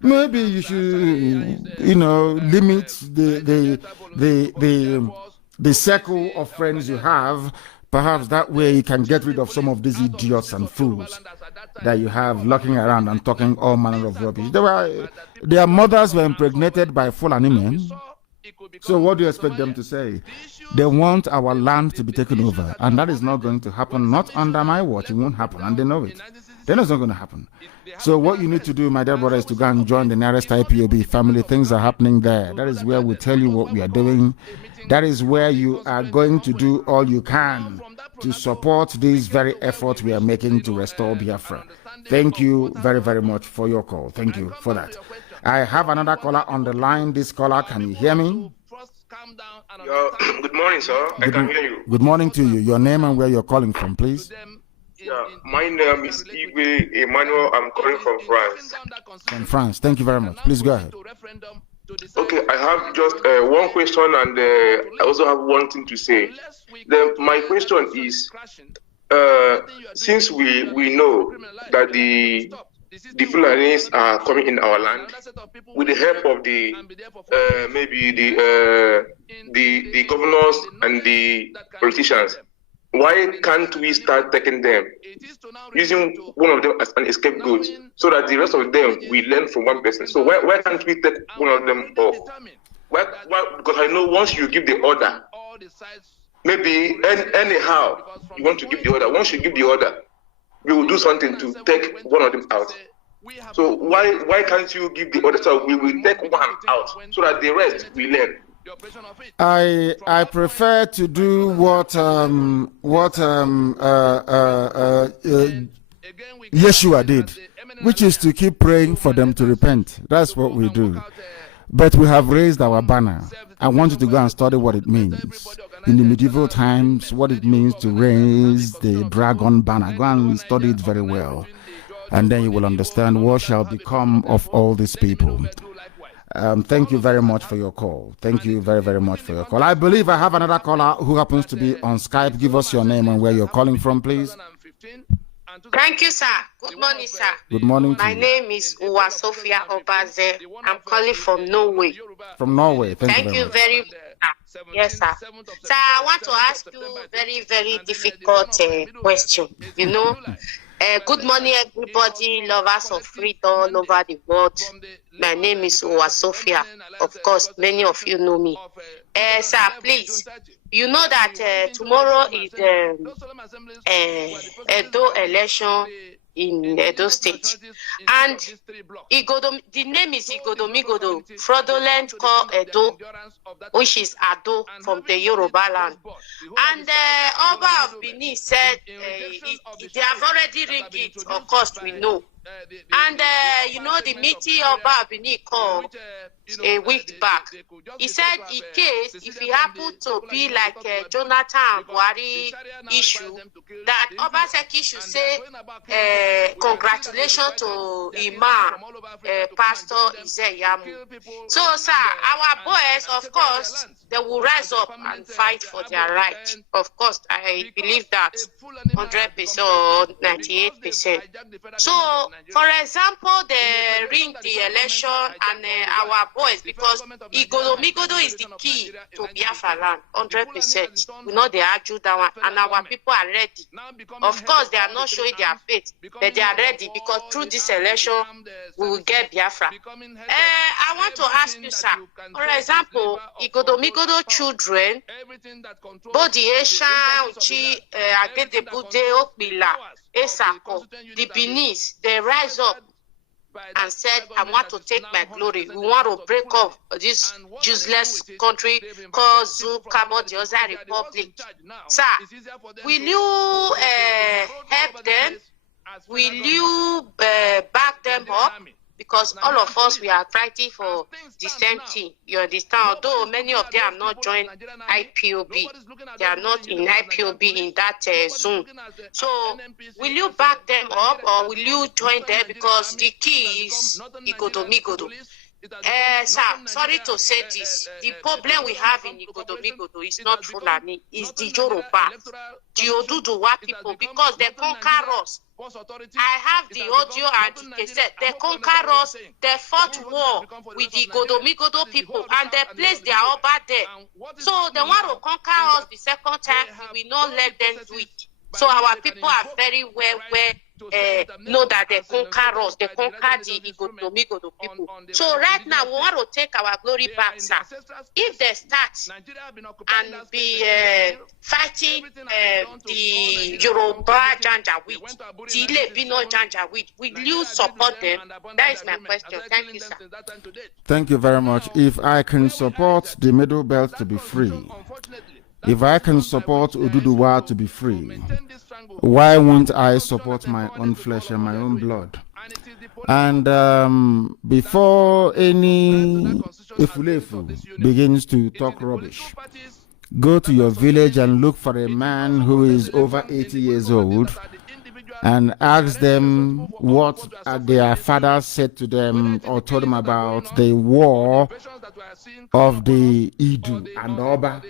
Maybe you should, limit the circle of friends you have. Perhaps that way you can get rid of some of these idiots and fools that you have looking around and talking all manner of rubbish. Their mothers were impregnated by Fulani men. So what do you expect them to say? They want our land to be taken over, and that is not going to happen. Not under my watch. It won't happen, and they know it. They know it's not going to happen. So what you need to do, my dear brother, is to go and join the nearest IPOB family. Things are happening there. That is where we tell you what we are doing. That is where you are going to do all you can to support this very effort we are making to restore Biafra. Thank you very, very much for your call. Thank you for that. I have another caller on the line. This caller, can you hear me? Good morning, sir. I can hear you. Good morning to you. Your name and where you're calling from, please. Yeah, my name is Igwe Emmanuel. I'm calling from France. From France. Thank you very much. Please go ahead. Okay, I have just one question, and I also have one thing to say. My question is, since we know that the Fulanis are coming in our land with the help of the maybe the governors and the politicians, why can't we start taking them, using one of them as an scapegoat, so that the rest of them we learn from one person? So why can't we take one of them off? Why? Because I know once you give the order, maybe anyhow you want to give the order. Once you give the order, we will do something to take one of them out. So why can't you give the order so we will take one out so that the rest we learn? I prefer to do what Yeshua did, which is to keep praying for them to repent. That's what we do. But we have raised our banner. I want you to go and study what it means. In the medieval times, what it means to raise the dragon banner. Go and study it very well. And then you will understand what shall become of all these people. Thank you very much for your call. Thank you very, very much for your call. I believe I have another caller who happens to be on Skype. Give us your name and where you're calling from, please. Thank you, sir. Good morning, sir. Good morning to My you. name is Uwa Sophia Obaze. I'm calling from Norway. From Norway. Thank you very much. Yes, sir. Sir, I want to ask you a very, very difficult question. You know, good morning, everybody, lovers of freedom all over the world. My name is Uwa Sophia. Of course, many of you know me. Sir, please, you know that tomorrow is Edo election in Edo State. And the name is Igodomigodo, fraudulent call Edo, which is Ado from the Yoruba land. And Oba of Benin said they have already rigged it, of course we know. And you know, the meeting Oba of Benin called a week back. He said in case if it happened to be like Jonathan Buhari issue, that Obaseki should say congratulations to Imam Pastor Izeyamu. So, sir, our boys, of course, they will rise up and fight for their right. Of course, I believe that 100% or 98%. So, for example, they ring the election and our boys, because Igodomigodo is the key to Biafra land, 100%. We know they argue that one, and our people are ready. Of course, they are not showing their faith, but they are ready, because through this election, we will get Biafra. I want to ask you, sir, for example, Igodomigodo children, both the Asian, Uchi, Agedebude, Okbila, Esako, the Benis, they rise up and said, I want to take my glory. We want to break off this useless country called Zukamo, the other republic. Sir, will you help them? Will you back them up? Because all of us, we are fighting for the same thing. You understand? Although many of them have not joined IPOB. They are not in IPOB in that zone. So, will you back them up or will you join them? Because the key is Igodomigodo. Sir, sorry to say this. The problem we have in Igodomigodo is not Fulani, it's the Yoruba, the Oduduwa people, because they conquer us. I have the audio and they said they conquer us, they fought war with the Igodomigodo people and they placed their Oba there. So they want to conquer us the second time, we will not let them do it. So our people are very well know that they conquer us, they conquer the Igodomigodo people. So right now we want to take our glory back, sir. If they start and be fighting the Yoruba Janjaweed, the Lebino Janjaweed, will you support them? That is my question. Thank you, sir. Thank you very much. If I can support the Middle Belt to be free, if I can support Oduduwa to be free, why won't I support my own flesh and my own blood? And before any Ifulefu begins to talk rubbish, go to your village and look for a man who is over 80 years old and ask them what their father said to them or told them about the war of the Idu and Oba,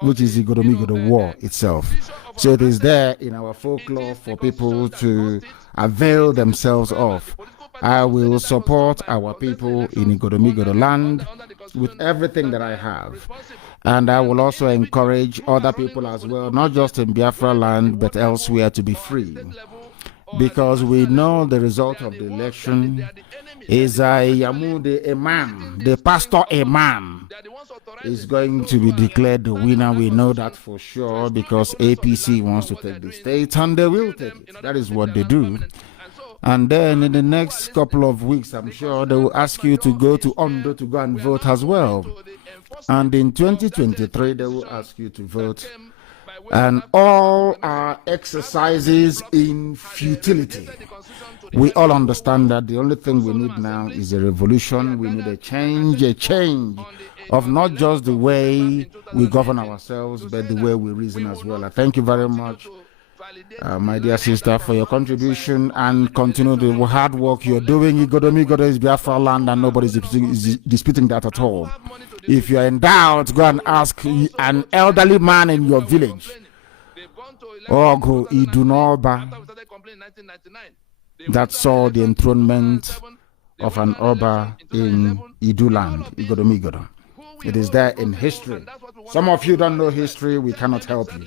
which is the Igodomigodo war itself. So it is there in our folklore for people to avail themselves of. I will support our people in Igodomigodo land with everything that I have. And I will also encourage other people as well, not just in Biafra land, but elsewhere, to be free. Because we know the result of the election is Yamude Imam, the pastor Imam, is going to be declared the winner. We know that for sure because APC wants to take the state and they will take it. That is what they do. And then in the next couple of weeks, I'm sure they will ask you to go to Ondo to go and vote as well. And in 2023, they will ask you to vote. And all our exercises in futility. We all understand that the only thing we need now is a revolution. We need a change of not just the way we govern ourselves, but the way we reason as well. I thank you very much my dear sister, for your contribution and continue the hard work you're doing. Igodo is Biafra land and nobody's disputing that at all. If you're in doubt, go and ask an elderly man in your village. Ogo Idunoba, that saw the enthronement of an Oba in Iduland, Igodo. It is there in history. Some of you don't know history, we cannot help you.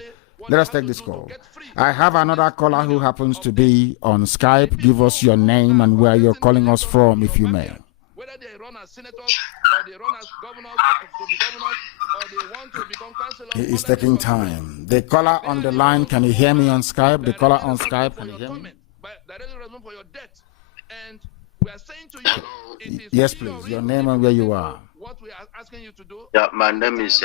Let us take this call. I have another caller who happens to be on Skype. Give us your name and where you're calling us from, if you may. Whether they run as senators or they run as governors to be governors or they want to become councillors. It's taking time. The caller on the line, can you hear me on Skype? The caller on Skype, can you hear me? For your debt. And we are saying to you, it is yes, please. Your name and where you are. What we are asking you to do. Yeah, my name is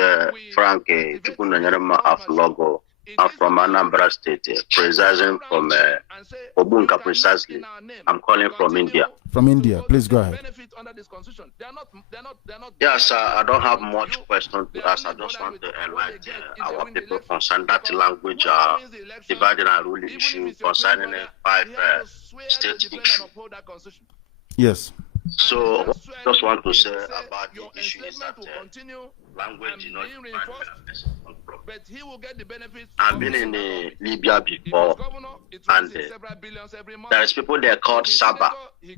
Frank Chukunanyarama Aflogo. I'm from Anambra State, precisely from Obunka, precisely. I'm calling from India. From India, please go ahead. Yes, I don't have much question to ask. I just want to enlighten our people concerning that language divided and rule issue concerning the 5 state issue. Yes. So, just want to say about the issue is that language is not but he will get the benefits. I've been in Libya before, and there is people there called Saba. There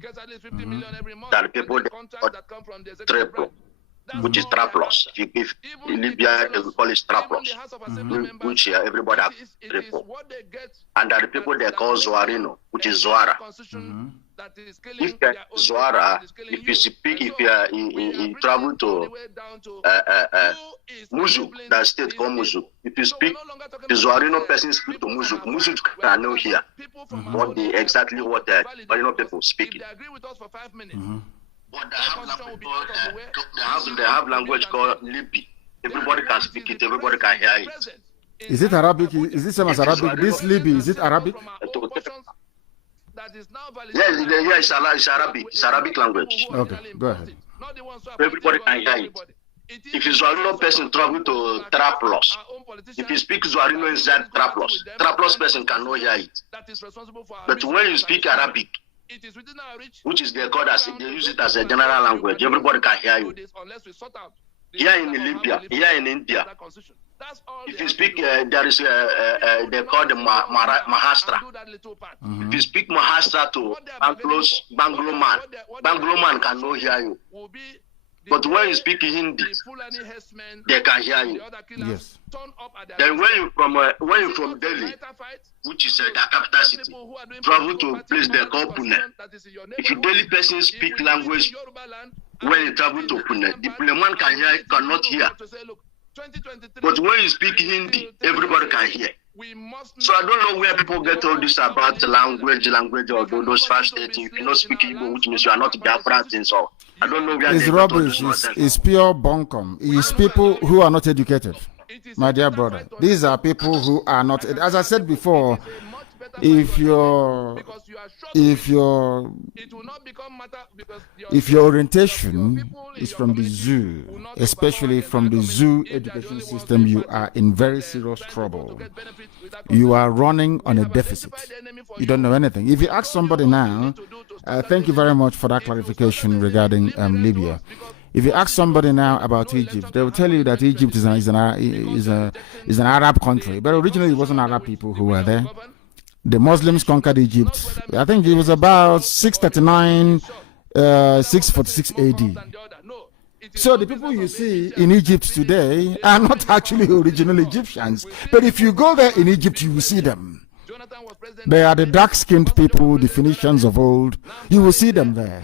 are people there called Triplo, which is Traplos. If in Libya, they will call it Traplos, which everybody has Triplo. And there are people there called Zoarino, which is Zoara. If Zoara, if you speak, if you travel to Muzuk, that state called Muzuk, if you speak, the Zoarino person speak to Muzuk, Muzuk can know here what exactly what the Zoarino people speaking. But they have language called Libi. Everybody can speak it, everybody can hear it. Is it Arabic? Is it same as Arabic? This Libi, is it Arabic? Yes, it's Arabic. It's Arabic language. Okay, go ahead. Everybody can hear it. If you Zoarino person travel to Traplos, if you speak Zoarino inside Traplos, Traplos person cannot hear it. But when you speak Arabic, which is they call as they use it as a general language, everybody can hear you. Here in Libya, here in India, if you speak, there is they call the Mahastra. If you speak Mahastra to Banglo man cannot hear you. But when you speak Hindi, they can hear you. Yes. Then when you from Delhi, which is the capital city, travel to a place they call Pune. If you Delhi person speak language, when you travel to Pune, the Pune man cannot hear. But when you speak Hindi, everybody can hear. So I don't know where people get all this about language or those 5 states. If you not speak Igbo, which means you are not Biafran, so I don't know where it's rubbish. It's pure bunkum. It's people who are not educated, my dear brother. These are people who are not. As I said before, if your orientation is from the zoo, especially from the zoo education system, you are in very serious trouble. You are running on a deficit. You don't know anything. If you ask somebody now, thank you very much for that clarification regarding Libya. If you ask somebody now about Egypt, they will tell you that Egypt is an Arab country, but originally it wasn't Arab people who were there. The Muslims conquered Egypt. I think it was about 639, 646 AD. So the people you see in Egypt today are not actually original Egyptians. But if you go there in Egypt, you will see them. They are the dark-skinned people, the Phoenicians of old. You will see them there.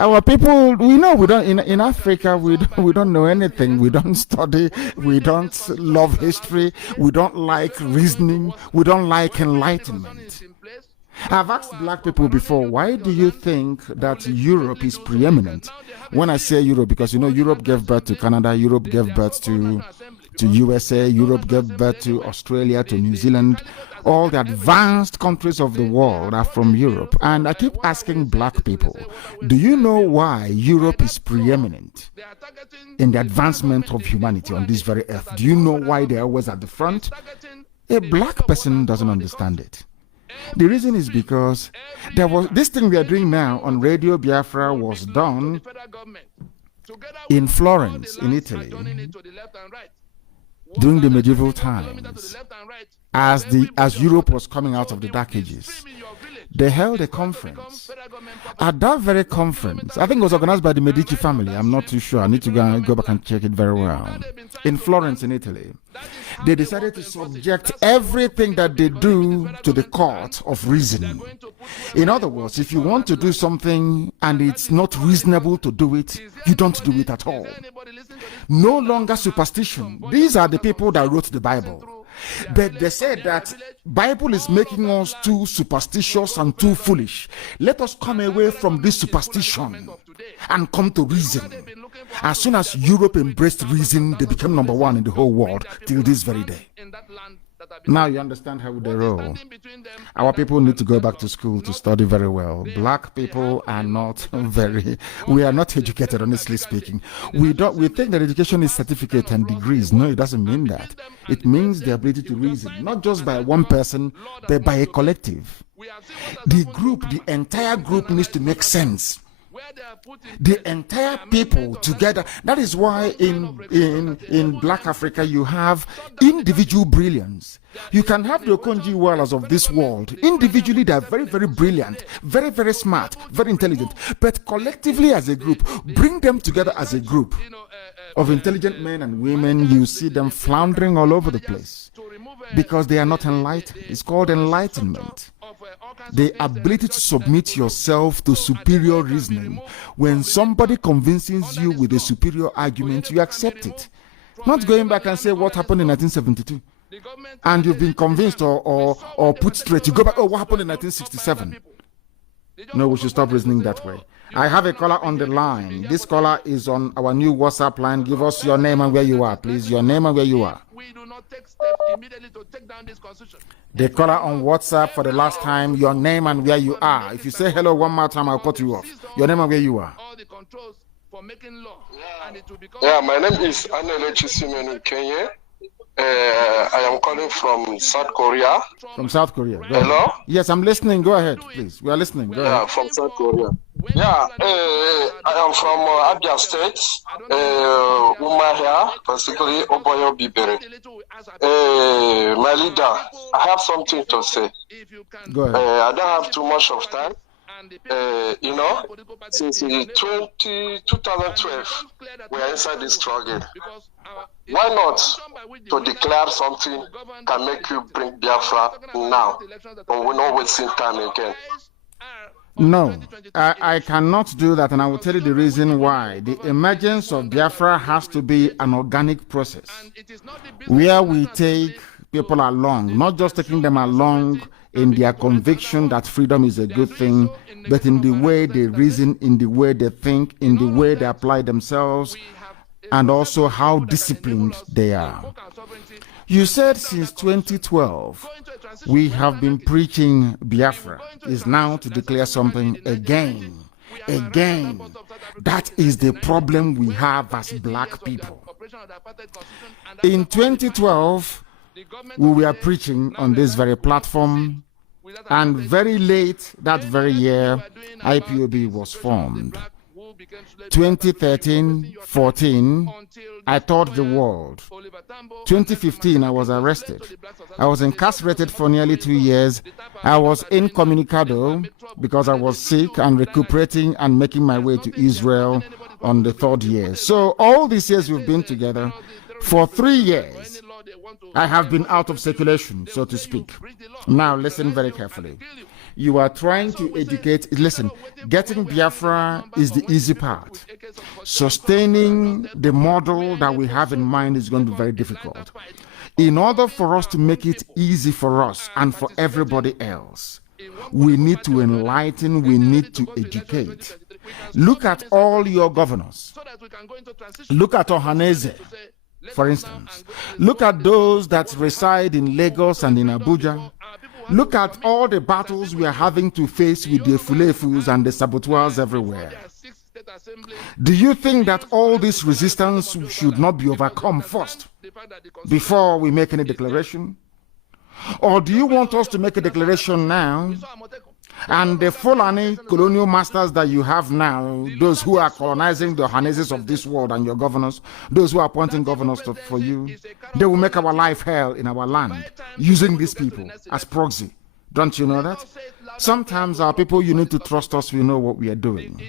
Our people, we know we don't. In Africa, we don't know anything. We don't study. We don't love history. We don't like reasoning. We don't like enlightenment. I've asked black people before, why do you think that Europe is preeminent? When I say Europe, because Europe gave birth to Canada, Europe gave birth to USA, Europe gave birth to Australia, to New Zealand. All the advanced countries of the world are from Europe. And I keep asking black people, do you know why Europe is preeminent in the advancement of humanity on this very earth? Do you know why they're always at the front? A black person doesn't understand it. The reason is because there was this thing we are doing now on Radio Biafra was done in Florence, in Italy, during the medieval times, as Europe was coming out of the Dark Ages. They held a conference. At that very conference, I think it was organized by the Medici family. I'm not too sure. I need to go back and check it very well. In Florence, in Italy, they decided to subject everything that they do to the court of reason. In other words, if you want to do something and it's not reasonable to do it, you don't do it at all. No longer superstition. These are the people that wrote the Bible. But they said that Bible is making us too superstitious and too foolish. Let us come away from this superstition and come to reason. As soon as Europe embraced reason, they became #1 in the whole world till this very day. Now you understand how they roll. Our people need to go back to school to study very well. Black people are not we are not educated, honestly speaking. We think that education is certificate and degrees. No, it doesn't mean that. It means the ability to reason, not just by one person, but by a collective. The entire group needs to make sense. The entire people together. That is why in Black Africa you have individual brilliance. You can have the Okonjo-Iwealas of this world. Individually they are very, very brilliant, very, very smart, very intelligent. But collectively as a group, bring them together as a group of intelligent men and women, you see them floundering all over the place because they are not enlightened. It's called enlightenment. The ability to submit yourself to superior reasoning. When somebody convinces you with a superior argument, you accept it. Not going back and say what happened in 1972. And you've been convinced or put straight. You go back, what happened in 1967? No, we should stop reasoning that way. I have a caller on the line. This caller is on our new WhatsApp line. Give us your name and where you are, please. Your name and where you are. We do not take steps immediately to take down this constitution. The caller on WhatsApp for the last time, your name and where you are. If you say hello one more time, I'll cut you off. Your name and where you are. All the controls for making law. And it will become my name is Anelechi Simenu Kenye. I am calling from South Korea. From South Korea. Hello? Yes, I'm listening. Go ahead, please. We are listening. Go ahead. From South Korea. I am from Abia State, Umahia, basically Oboyo Bibere. My leader, I have something to say. Go ahead. I don't have too much of time. Since 2012, we are inside this struggle. Why not to declare something can make you bring Biafra now, but we're not wasting time again? No, I cannot do that, and I will tell you the reason why. The emergence of Biafra has to be an organic process where we take people along, not just taking them along in their conviction that freedom is a good thing, but in the way they reason, in the way they think, in the way they apply themselves, and also how disciplined they are. You said since 2012, we have been preaching Biafra is now to declare something again. Again. That is the problem we have as black people. In 2012, we were preaching on this very platform, and very late that very year, IPOB was formed. 2013-14, I taught the world. 2015, I was arrested. I was incarcerated for nearly 2 years. I was incommunicado because I was sick and recuperating and making my way to Israel on the 3rd year. So all these years we've been together. For 3 years, I have been out of circulation, so to speak. Now listen very carefully. You are trying to educate. Listen, getting Biafra is the easy part. Sustaining the model that we have in mind is going to be very difficult. In order for us to make it easy for us and for everybody else, we need to enlighten, we need to educate. Look at all your governors. Look at Ohanaeze, for instance. Look at those that reside in Lagos and in Abuja. Look at all the battles we are having to face with the Fulefus and the saboteurs everywhere. Do you think that all this resistance should not be overcome first before we make any declaration? Or do you want us to make a declaration now? And the Fulani colonial masters that you have now, those who are colonizing the Ohanaezes of this world and your governors, those who are appointing governors for you, they will make our life hell in our land using these people as proxy. Don't you know that? Sometimes our people, you need to trust us, we know what we are doing.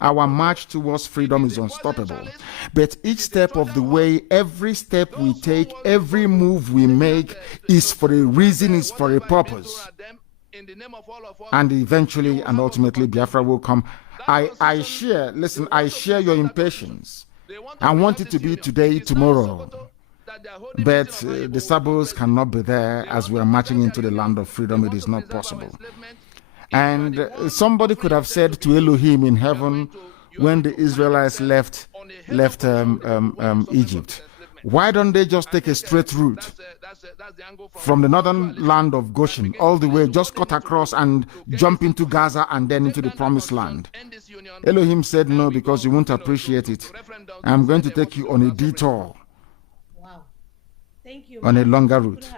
Our march towards freedom is unstoppable. But each step of the way, every step we take, every move we make is for a reason, is for a purpose. And eventually and ultimately Biafra will come. I share your impatience. I want it to be today, tomorrow. But the sabos cannot be there as we are marching into the land of freedom. It is not possible. And somebody could have said to Elohim in heaven when the Israelites left Egypt, why don't they just take a straight route from the northern land of Goshen all the way, just cut across and jump into Gaza and then into the promised land? Elohim said, no, because you won't appreciate it. I'm going to take you on a detour, on a longer route.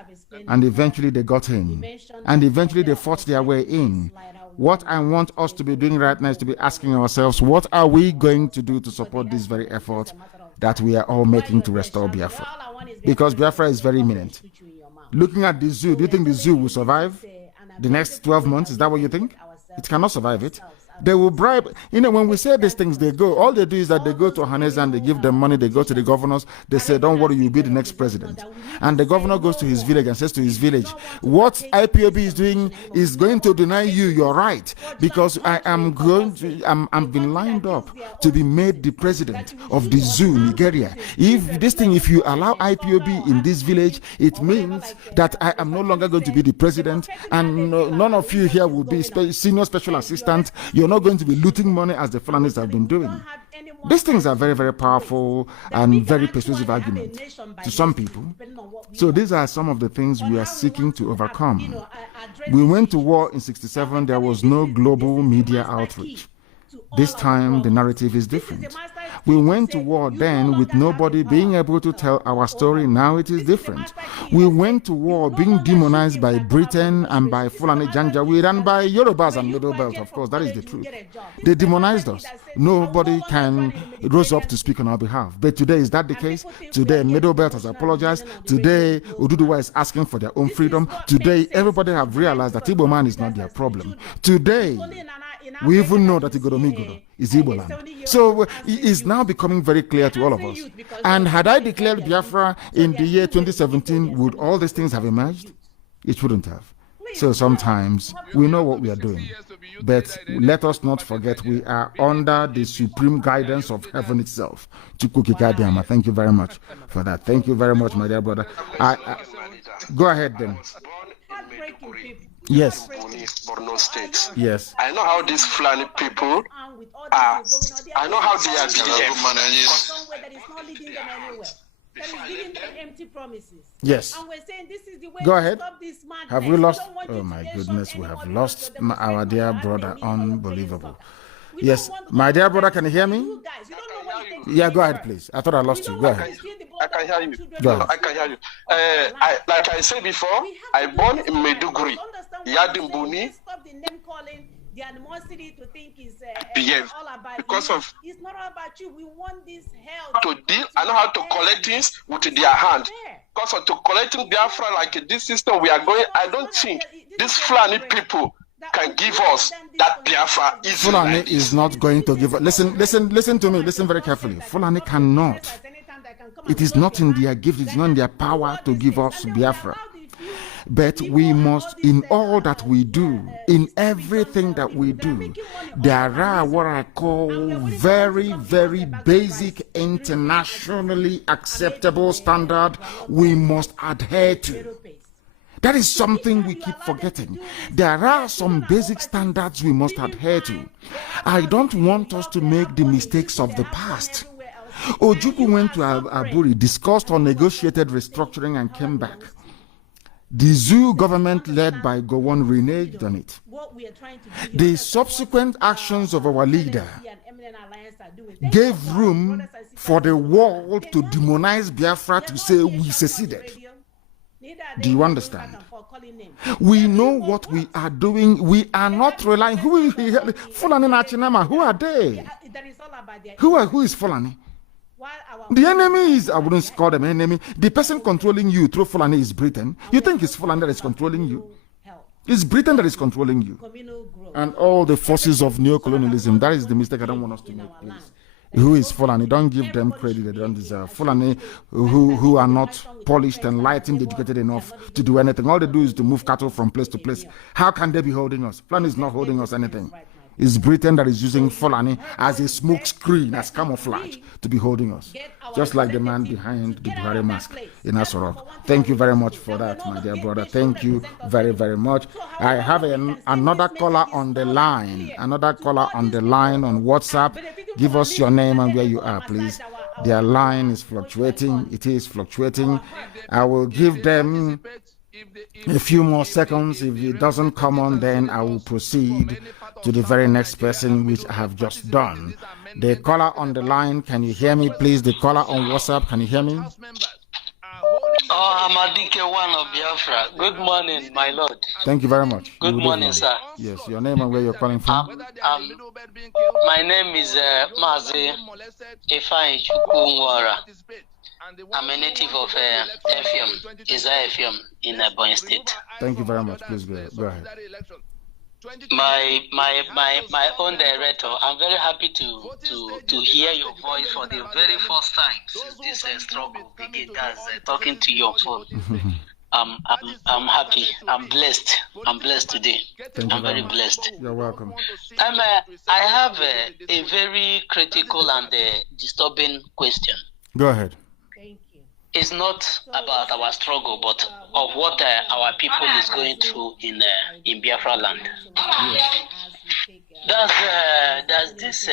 And eventually they got in. And eventually they fought their way in. What I want us to be doing right now is to be asking ourselves, what are we going to do to support this very effort that we are all making to restore Biafra? Because Biafra is very imminent. Looking at the zoo, do you think the zoo will survive the next 12 months? Is that what you think? It cannot survive it. They will bribe. You know, when we say these things, they go. All they do is that they go to Ohanaeze and they give them money. They go to the governors. They say, don't worry, you'll be the next president. And the governor goes to his village and says to his village, what IPOB is doing is going to deny you your right, because I'm been lined up to be made the president of the zoo, Nigeria. If you allow IPOB in this village, it means that I am no longer going to be the president, and none of you here will be senior special assistant. You're not going to be looting money as the Fulanis have been doing. These things are very, very powerful and very persuasive arguments to some people. So these are some of the things we are seeking to overcome. We went to war in '67. There was no global media outreach. This time, the narrative is different. We went to war then with nobody being able to tell our story. Now it is different. We went to war being demonized by Britain and by Fulani Janjaweed and by Yorubas and Middle Belt. Of course, that is the truth. They demonized us. Nobody can rise up to speak on our behalf. But today, is that the case? Today, Middle Belt has apologized. Today, Oduduwa is asking for their own freedom. Today, everybody have realized that Igbo man is not their problem. Today, we even know that Igoromigoro is Igbo land. So it is now becoming very clear to all of us. And had I declared Biafra in the year 2017, would all these things have emerged? It wouldn't have. So sometimes we know what we are doing. But let us not forget we are under the supreme guidance of heaven itself. Chukwu. Thank you very much for that. Thank you very much, my dear brother. Go ahead then. Yes. Borno State. Yes. I know how these Fulani people are. I know how they are Yes. Go ahead. Have we lost? Oh my goodness, we have lost our dear brother. Unbelievable. Yes. My dear brother, can you hear me? Yeah, go ahead, please. I thought I lost you. Go ahead. I can hear you. Go ahead. I can hear you. Like I said before, I born in Maiduguri, Yadimbuni. The animosity to think is all about because of it's not all about you. We want this help to deal. I know how to collect things with their hand. Because of to collecting Biafra like this system we are going, I don't think these Fulani people can give us that Biafra is. Fulani is not going to give us. Listen to me. Listen very carefully. Fulani cannot. It is not in their gift. It's not in their power to give us Biafra. But we must, in all that we do, in everything that we do, there are what I call very, very basic, internationally acceptable standard we must adhere to. That is something we keep forgetting. There are some basic standards we must adhere to. I don't want us to make the mistakes of the past. Ojukwu went to Aburi, discussed or negotiated restructuring and came back. The zoo government led by Gowon reneged on it. The subsequent actions of our leader gave room for the world to demonize Biafra to say we seceded. Do you understand? We know what we are doing. We are not relying. Who is Fulani Nachinama? Who are they? Who is Fulani? The enemy is, I wouldn't call them enemy. The person controlling you through Fulani is Britain. You think it's Fulani that is controlling you? It's Britain that is controlling you. And all the forces of neocolonialism. That is the mistake I don't want us to make, please. Who is Fulani? Don't give them credit they don't deserve. Fulani who are not polished, enlightened, educated enough to do anything. All they do is to move cattle from place to place. How can they be holding us? Fulani is not holding us anything. It's Britain that is using Fulani as a smoke screen, as camouflage, to be holding us. Just like the man behind the Buhari mask in Asorok. Thank you very much for that, my dear brother. Thank you very, very much. I have another caller on the line. Another caller on the line on WhatsApp. Give us your name and where you are, please. Their line is fluctuating. It is fluctuating. I will give them a few more seconds. If it doesn't come on, then I will proceed to the very next person, which I have just done. The caller on the line, can you hear me, please? The caller on WhatsApp, can you hear me? Oh, Amadike one of Biafra. Good morning, my lord. Thank you very much. Good morning, sir. Yes, your name and where you're calling from? My name is Mazi Ojukwu. I'm a native of Effium in Ebonyi State. Thank you very much. Please go ahead. My own director, I'm very happy to hear your voice for the very first time since this struggle began. Talking to you on phone. I'm happy. I'm blessed. I'm blessed today. I'm very blessed. You're welcome. I have a very critical and disturbing question. Go ahead. It's not about our struggle, but of what our people is going through in Biafra land. Does this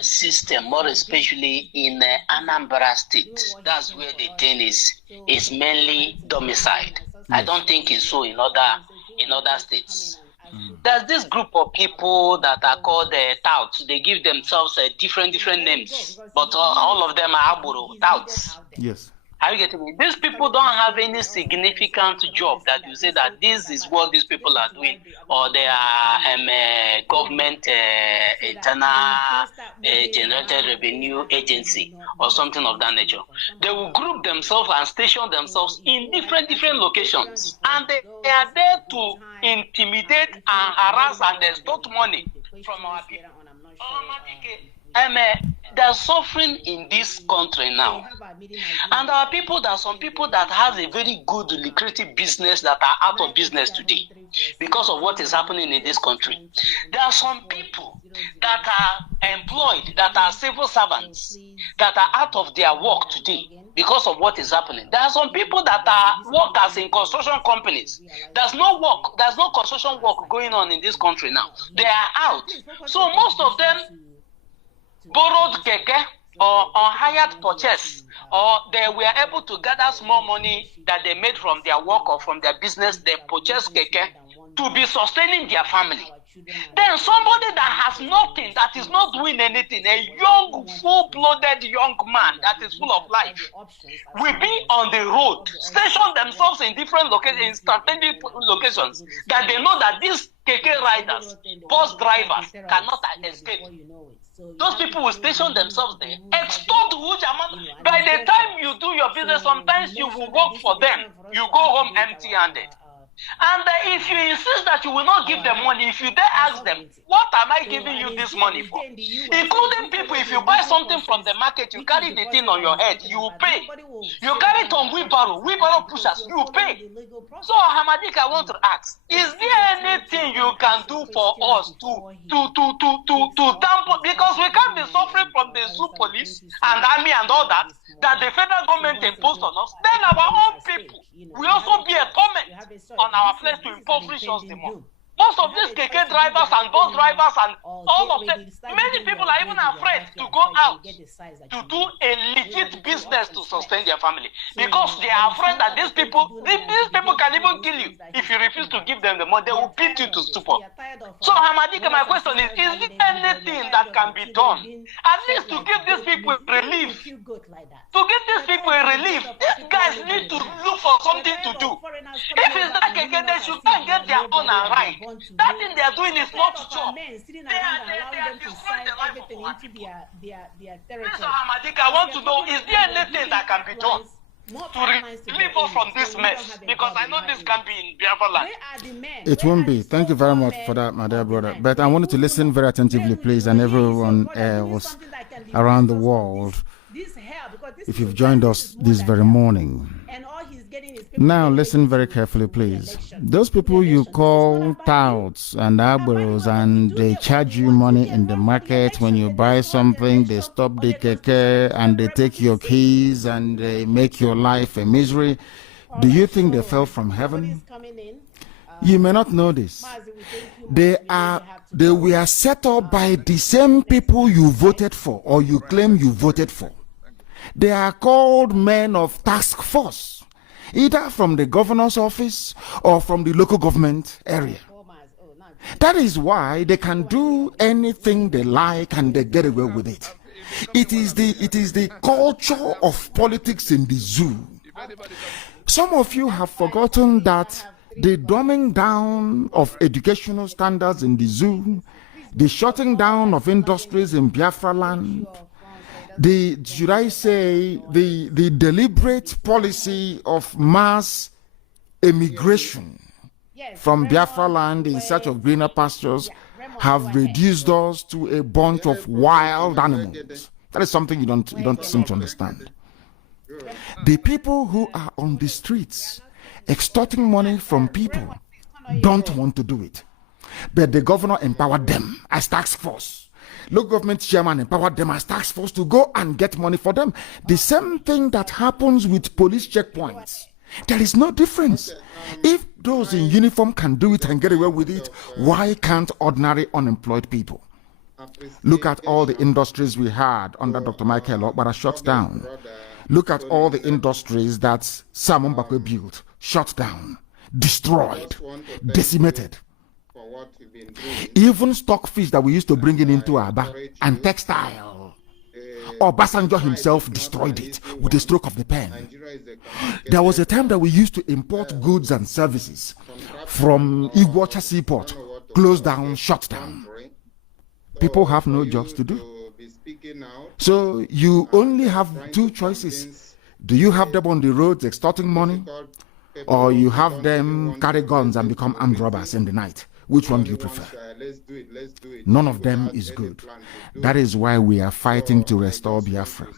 system, more especially in Anambra State, that's where the thing is mainly domiciled. I don't think it's so in other states. There's this group of people that are called touts. They give themselves different names, but all of them are Aburo touts. Yes. Are you getting me? These people don't have any significant job that you say that this is what these people are doing, or they are government internal generated revenue agency or something of that nature. They will group themselves and station themselves in different locations, and they are there to intimidate and harass and extort money from our people. They're suffering in this country now. And there are people, there are some people that have a very good lucrative business that are out of business today because of what is happening in this country. There are some people that are employed, that are civil servants, that are out of their work today because of what is happening. There are some people that are workers in construction companies. There's no work, there's no construction work going on in this country now. They are out. So most of them borrowed keke or hired purchase, or they were able to gather small money that they made from their work or from their business. They purchased keke to be sustaining their family. Then somebody that has nothing, that is not doing anything, a young, full-blooded young man that is full of life, will be on the road, station themselves in different locations, in strategic locations, that they know that these keke riders, bus drivers cannot escape. Those people will station themselves there, extort huge amount. By the time you do your business, sometimes you will work for them. You go home empty-handed. And if you insist that you will not give them money, if you dare ask them, what am I giving you this money for? Including people, if you buy something from the market, you carry the thing on your head, you pay. You carry it on wheelbarrow pushers, you pay. So, Hamadik, I want to ask, is there anything you can do for us to tamper? Because we can't be suffering from the zoo police and army and all that the federal government imposed on us. Then our own people will also be a torment on our flesh to impoverish us the more. Most of these keke drivers and bus drivers and all of them, many people are even afraid to go out to do a legit business to sustain their family because they are afraid that these people can even kill you if you refuse to give them the money. They will beat you to stupor. So, Hamadika, my question is there anything that can be done at least to give these people relief? To give these people a relief, these guys need to look for something to do. If it's that keke, they should not get their own and right. That thing they are doing is not job. They are destroying the life of our people. Mr. Hamadika, I want to know, is there anything that can be done to relieve us from this mess? Because I know this can be in Biafra land. It won't be. Thank you very much for that, my dear brother. But I wanted to listen very attentively, please, and everyone was around the world. If you've joined us this very morning. Now listen very carefully, please. Those people you call touts and arboros and they charge you money in the market when you buy something, they stop the keke and they take your keys and they make your life a misery. Do you think they fell from heaven? You may not know this. They were set up by the same people you voted for or you claim you voted for. They are called men of task force, either from the governor's office or from the local government area. That is why they can do anything they like and they get away with it. It is the culture of politics in the zoo. Some of you have forgotten that the dumbing down of educational standards in the zoo, the shutting down of industries in Biafra land, the deliberate policy of mass immigration from Biafra land in search of greener pastures have reduced us to a bunch of wild animals. That is something you don't seem to understand. The people who are on the streets extorting money from people don't want to do it, but the governor empowered them as task force. Local government chairman empowered them as task force to go and get money for them. The same thing that happens with police checkpoints. There is no difference. If those in uniform can do it and get away with it, why can't ordinary unemployed people? Look at all the industries we had under Dr. Michael Okpara shut down. Look at all the industries that Simon Bakwe built, shut down, destroyed, decimated. Even stockfish that we used to bring into Aba and textile, Obasanjo himself destroyed it with a stroke of the pen. There was a time that we used to import goods and services from Iguacha Seaport, closed down, shut down. People have no jobs to do. So you only have two choices. Do you have them on the roads extorting money, or you have them carry guns and become armed robbers in the night? Which one do you prefer? None of them is good. That is why we are fighting to restore Biafra.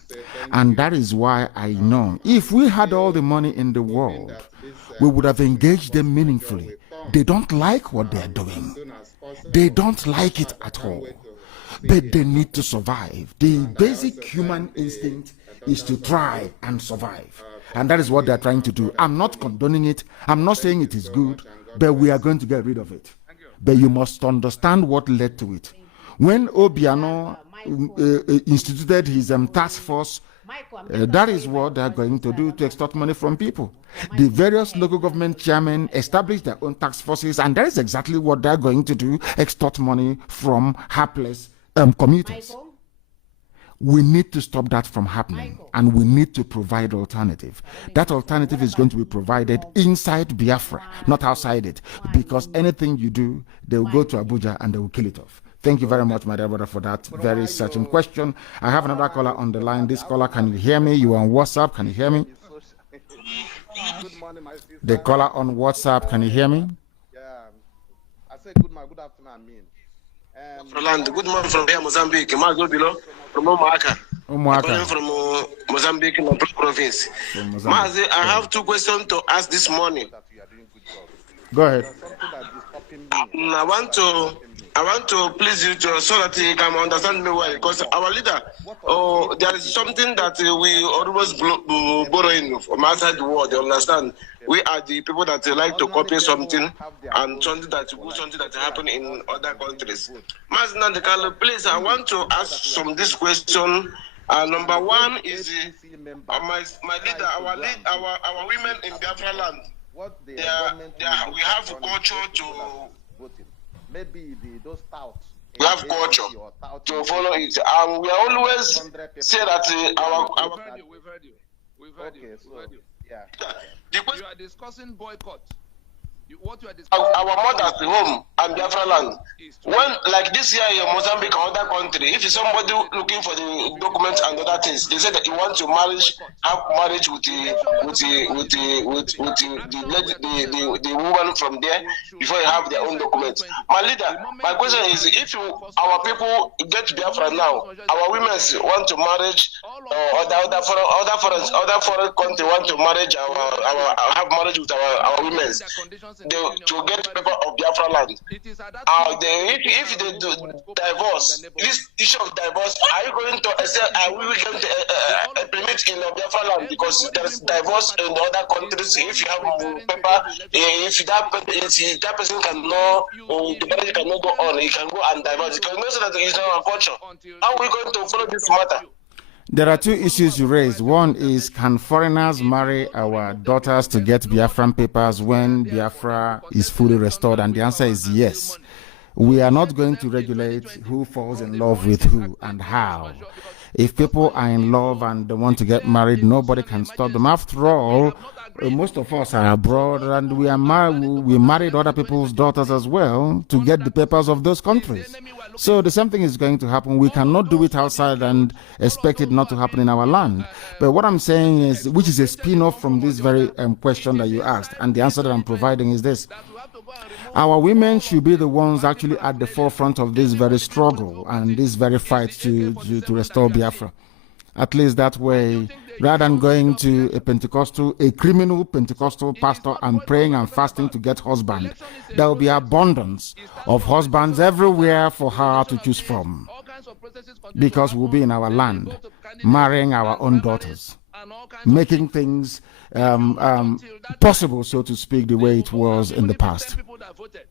And that is why I know if we had all the money in the world, we would have engaged them meaningfully. They don't like what they are doing. They don't like it at all. But they need to survive. The basic human instinct is to try and survive. And that is what they are trying to do. I'm not condoning it. I'm not saying it is good, but we are going to get rid of it. But you must understand what led to it. When Obiano instituted his task force, that is what they are going to do to extort money from people. The various local government chairmen established their own task forces, and that is exactly what they are going to do, extort money from hapless commuters. We need to stop that from happening, and we need to provide alternative. That alternative is going to be provided inside Biafra, not outside it, because anything you do, they will go to Abuja and they will kill it off. Thank you very much, my dear brother, for that very searching question. I have another caller on the line. This caller, can you hear me? You are on WhatsApp, can you hear me? The caller on WhatsApp, can you hear me? Yeah, I said good afternoon, I mean. Good morning from there, Mozambique. From Umuaka. From Mozambique, in the province. Mazi, I have two questions to ask this morning. Go ahead. I want to I want to please you to, so that you can understand me well, because our leader, there is something that we always borrowing from outside the world. You understand? We are the people that like to copy something and something that happen in other countries. Mas Nnamdi, please, I want to ask this question. Number one is my leader, our women in Biafra land. We have culture to. Maybe those touts. We have culture to follow it, and we always say that our. We've heard you. Yeah. You are discussing boycott. What you are discussing. Our mother's home and Biafra land. When, like this year in Mozambique or other country, if somebody looking for the documents and other things, they say that you want to have marriage with the woman from there before you have their own documents. My leader, my question is, if our people get Biafra now, our women want to marriage, other foreign country want to marriage have marriage with our women. To get paper of Biafra land. If they do divorce, this issue of divorce, are you going to accept? Are we going to implement in Biafra land? Because there's divorce in other countries. If you have paper, if that person cannot, the marriage cannot go on, he can go and divorce. Because most of that is not our culture. How are we going to follow this matter? There are two issues you raised. One is, can foreigners marry our daughters to get Biafran papers when Biafra is fully restored? And the answer is yes. We are not going to regulate who falls in love with who and how. If people are in love and they want to get married, nobody can stop them. After all, most of us are abroad and we married other people's daughters as well to get the papers of those countries. So the same thing is going to happen. We cannot do it outside and expect it not to happen in our land. But what I'm saying is, which is a spin-off from this very question that you asked, and the answer that I'm providing is this. Our women should be the ones actually at the forefront of this very struggle and this very fight to restore Biafra. At least that way, rather than going to a criminal Pentecostal pastor and praying and fasting to get husband, there will be abundance of husbands everywhere for her to choose from. Because we'll be in our land, marrying our own daughters, making things possible, so to speak, the way it was in the past.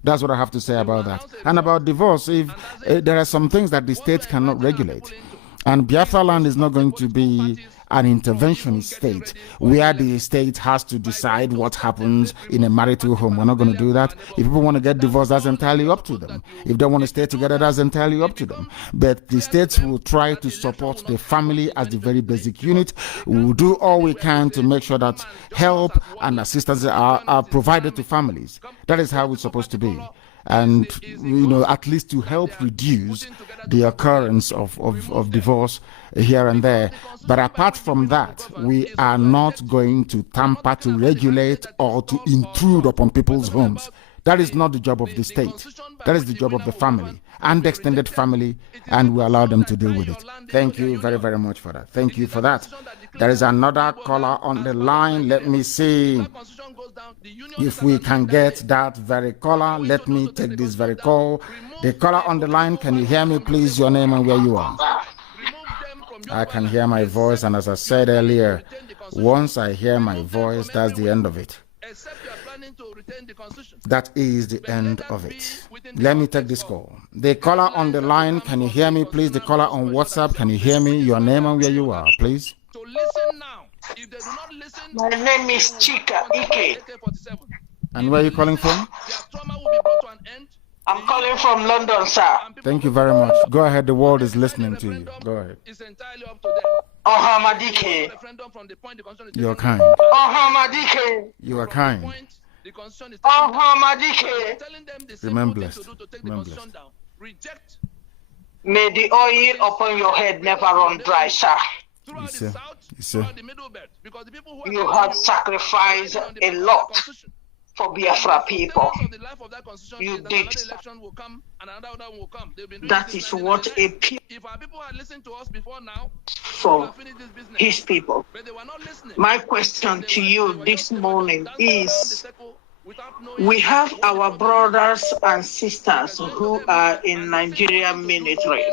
That's what I have to say about that. And about divorce, if there are some things that the state cannot regulate. And Biafra land is not going to be an interventionist state where the state has to decide what happens in a marital home. We're not going to do that. If people want to get divorced, that's entirely up to them. If they want to stay together, that's entirely up to them. But the states will try to support the family as the very basic unit. We'll do all we can to make sure that help and assistance are provided to families. That is how it's supposed to be. And, at least to help reduce the occurrence of divorce here and there. But apart from that, we are not going to tamper, to regulate, or to intrude upon people's homes. That is not the job of the state. That is the job of the family and the extended family, and we allow them to deal with it. Thank you very, very much for that. Thank you for that. There is another caller on the line. Let me see if we can get that very caller. Let me take this very call. The caller on the line, can you hear me, please? Your name and where you are. I can hear my voice, and as I said earlier, once I hear my voice, that's the end of it. That is the end of it. Let me take this call. The caller on the line, can you hear me, please? The caller on WhatsApp, can you hear me? Your name and where you are, please. My name is Chika Ike. And where are you calling from? I'm calling from London, sir. Thank you very much. Go ahead, the world is listening to you. Go ahead. Ohamadike. You're kind. Ohamadike. You are kind. Ohamadike. Remain blessed. Remain blessed. May the oil upon your head never run dry, sir. You have sacrificed a lot for Biafra people. You did. That is what a people for his people. My question to you this morning is, We have our brothers and sisters who are in Nigerian military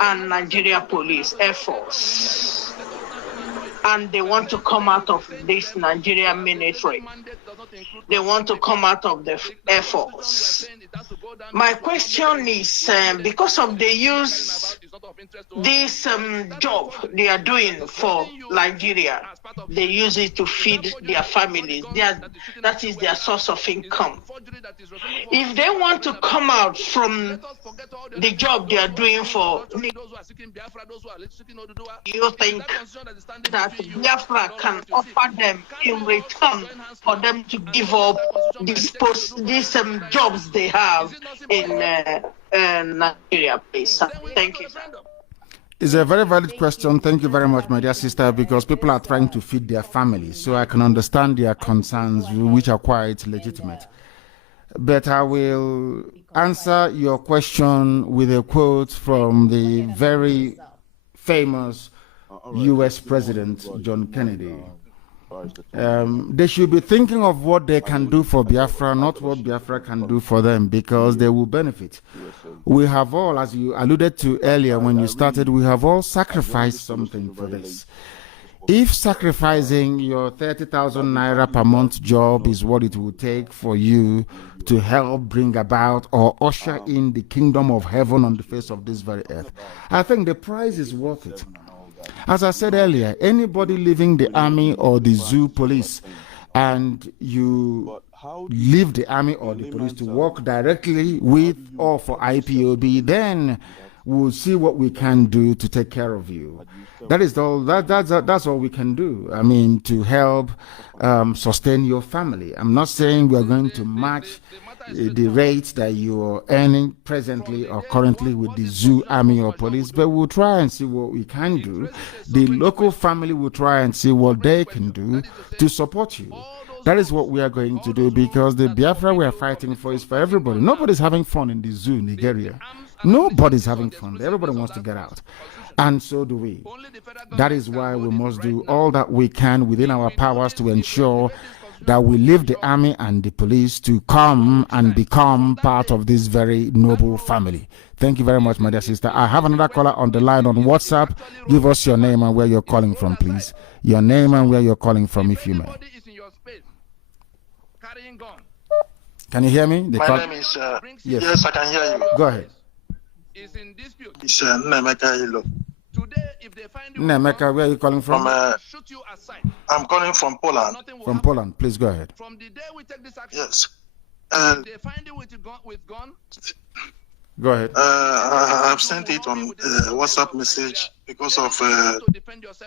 and Nigeria police, Air Force, and they want to come out of this Nigerian military. They want to come out of the Air Force. My question is, because of they use this job they are doing for Nigeria, they use it to feed their families. That is their source of income. If they want to come out from the job they are doing for, you think that Biafra can offer them in return for them to give up these jobs they have in Nigeria, please? Thank you. It's a very valid question. Thank you very much, my dear sister, because people are trying to feed their families. So I can understand their concerns, which are quite legitimate. But I will answer your question with a quote from the very famous U.S. President John Kennedy. They should be thinking of what they can do for Biafra, not what Biafra can do for them, because they will benefit. We have all, as you alluded to earlier when you started, we have all sacrificed something for this. If sacrificing your 30,000 naira per month job is what it would take for you to help bring about or usher in the kingdom of heaven on the face of this very earth, I think the price is worth it. As I said earlier, anybody leaving the army or the zoo police and you leave the army or the police to work directly with or for IPOB, then we'll see what we can do to take care of you. That is all. That's all we can do. I mean, to help sustain your family. I'm not saying we are going to match the rates that you are earning presently or currently with the zoo, army, or police, but we'll try and see what we can do. The local family will try and see what they can do to support you. That is what we are going to do, because the Biafra we are fighting for is for everybody. Nobody's having fun in the zoo, Nigeria. Nobody's having fun. Everybody wants to get out. And so do we. That is why we must do all that we can within our powers to ensure that we leave the army and the police to come and become part of this very noble family. Thank you very much, my dear sister. I have another caller on the line on WhatsApp. Give us your name and where you're calling from, please. Your name and where you're calling from, if you may. Can you hear me? My name is, yes, I can hear you. Go ahead. It's Nnamdi. Nnamdi, where are you calling from? I'm calling from Poland. From Poland, please go ahead. Yes. Go ahead. I've sent it on WhatsApp message because of, I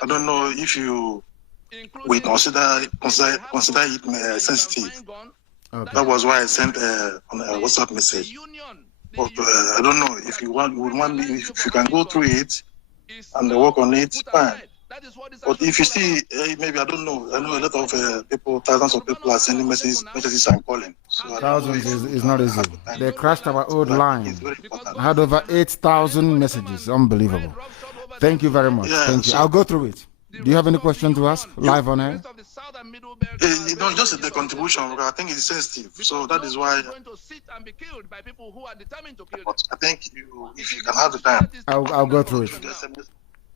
don't know if you will consider it sensitive. Okay. That was why I sent on a WhatsApp message. But I don't know if you want me, if you can go through it and work on it, fine. But if you see, maybe I don't know. I know a lot of people, thousands of people are sending messages and calling. So thousands is not easy. They crashed our old line. I had over 8,000 messages. Unbelievable. Thank you very much. Yeah, Thank you. so I'll go through it. Do you have any question to ask live on air? Just the contribution. I think it's sensitive, so that is why. But I think if you can have the time, I'll go through it.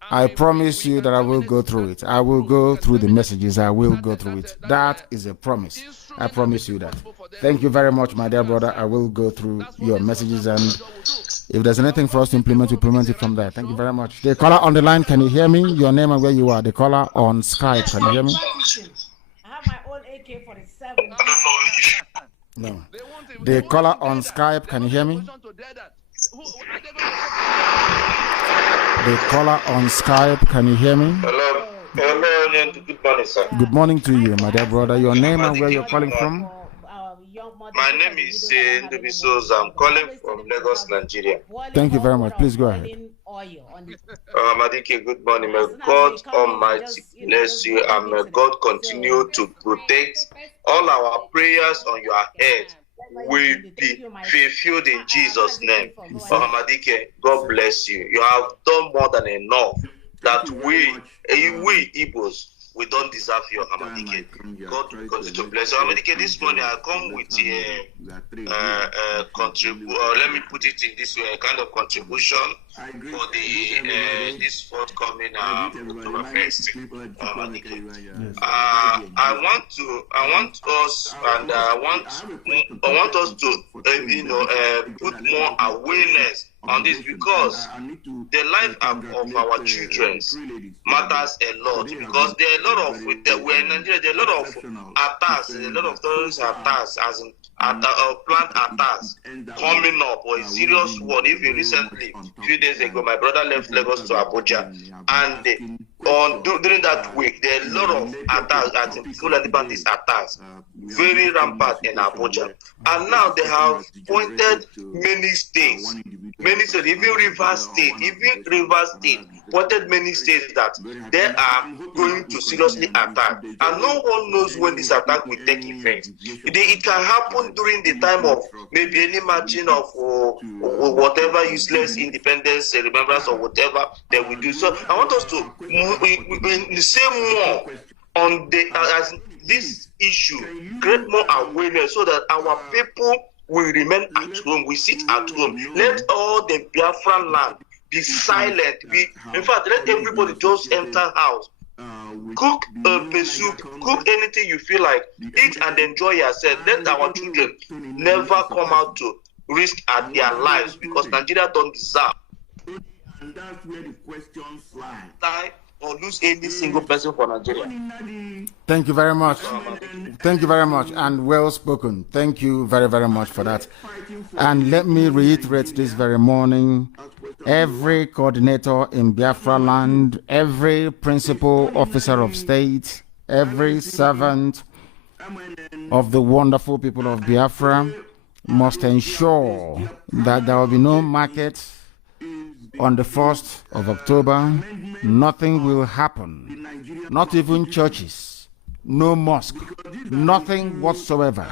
I promise you that I will go through it. I will go through the messages. I will go through it. That is a promise. I promise you that. Thank you very much, my dear brother. I will go through your messages, and if there's anything for us to implement, we implement it from there. Thank you very much. The caller on the line, can you hear me? Your name and where you are. The caller on Skype, can you hear me? I have my own AK-47. No. The caller on Skype, can you hear me? The caller on Skype, can you hear me? Hello. Hello, good morning, sir. Good morning to you, my dear brother. Your name and where you're calling from? My name is Nnamdi. I'm calling from Lagos, Nigeria. Thank you very much. Please go ahead. Madike, good morning. May God Almighty bless you, and may God continue to protect all our prayers on your head. Will be fulfilled in Jesus' name. Madike, God bless you. You have done more than enough that we Igbos, we don't deserve your Amadike. God continue to bless you. Amadike, this morning I come with a let me put it in this way, a kind of contribution for the this forthcoming October Fest. I want us to put more awareness on this, because the life of our children matters a lot, because there are a lot of we're in Nigeria, there are a lot of attacks, a lot of terrorist attacks, as in plant attacks coming up, or a serious one. Even recently, a few days ago, my brother left Lagos to Abuja, and during that week, there are a lot of attacks, as in Fulani bandits attacks, very rampant in Abuja, and now they have pointed many states, even Rivers State, pointed many states that they are going to seriously attack, and no one knows when this attack will take effect. It can happen during the time of maybe any marching of whatever useless independence remembrance or whatever they will do. So I want us to say more on as this issue, create more awareness so that our people will remain at home. We sit at home. Let all the Biafran land be silent. In fact, let everybody just enter house. Cook soup, cook anything you feel like, eat and enjoy yourself. Let our children never come out to risk at their lives, because Nigeria don't deserve. And that's where the questions lie. Or lose any single person for Nigeria. Thank you very much. Thank you very much, and well spoken. Thank you very, very much for that. And let me reiterate this very morning, every coordinator in Biafra land, every principal officer of state, every servant of the wonderful people of Biafra must ensure that there will be no market on the 1st of October. Nothing will happen, not even churches, no mosque, nothing whatsoever.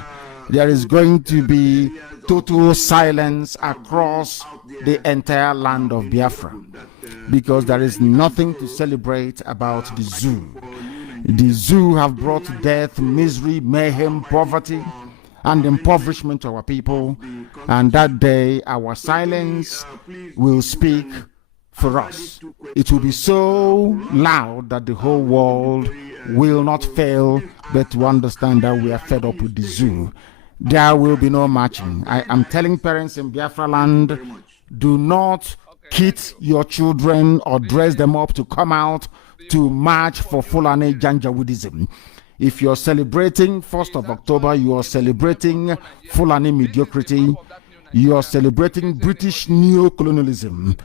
There is going to be total silence across the entire land of Biafra, because there is nothing to celebrate about the zoo. The zoo have brought death, misery, mayhem, poverty, and impoverishment to our people, and that day our silence will speak for us. It will be so loud that the whole world will not fail but to understand that we are fed up with the zoo. There will be no marching. I am telling parents in Biafra land, do not kid your children or dress them up to come out to march for Fulani Janjaweedism. If you're celebrating 1st of October, you are celebrating Fulani mediocrity, you are celebrating British neo-colonialism,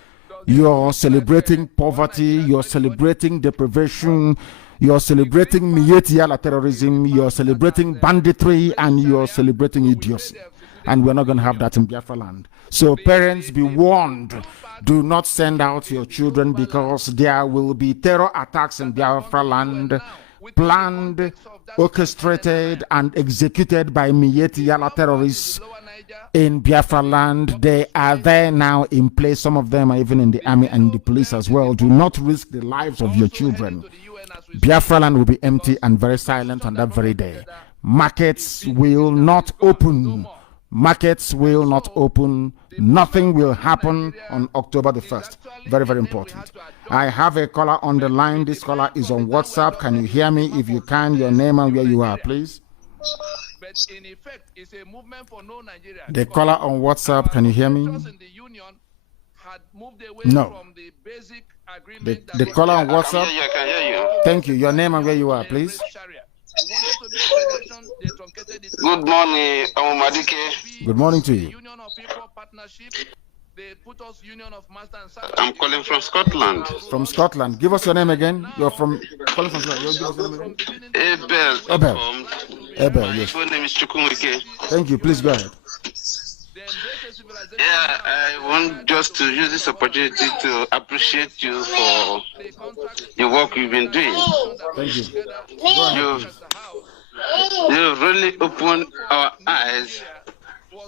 you are celebrating poverty, you are celebrating deprivation, you are celebrating Mietiala terrorism, you are celebrating banditry, and you are celebrating idiocy. And we're not going to have that in Biafra land. So parents, be warned. Do not send out your children, because there will be terror attacks in Biafra land, planned, orchestrated, and executed by Mietiala terrorists in Biafra land. They are there now in place. Some of them are even in the army and the police as well. Do not risk the lives of your children. Biafra land will be empty and very silent on that very day. Markets will not open. Markets will not open. Nothing will happen on October the 1st. Very, very important. I have a caller on the line. This caller is on WhatsApp. Can you hear me? If you can, your name and where you are, please. But in effect, it's a movement for no Nigeria. The caller on WhatsApp, can you hear me? No. The caller on WhatsApp. I can hear you. Thank you. Your name and where you are, please. Good morning, Amadike. Good morning to you. I'm calling from Scotland. From Scotland. Give us your name again. You're from calling from Scotland. Give us your name again. Abel, yes. My name is Chukwuemeke. Thank you. Please go ahead. Yeah, I want just to use this opportunity to appreciate you for the work you've been doing. Thank you. You've really opened our eyes.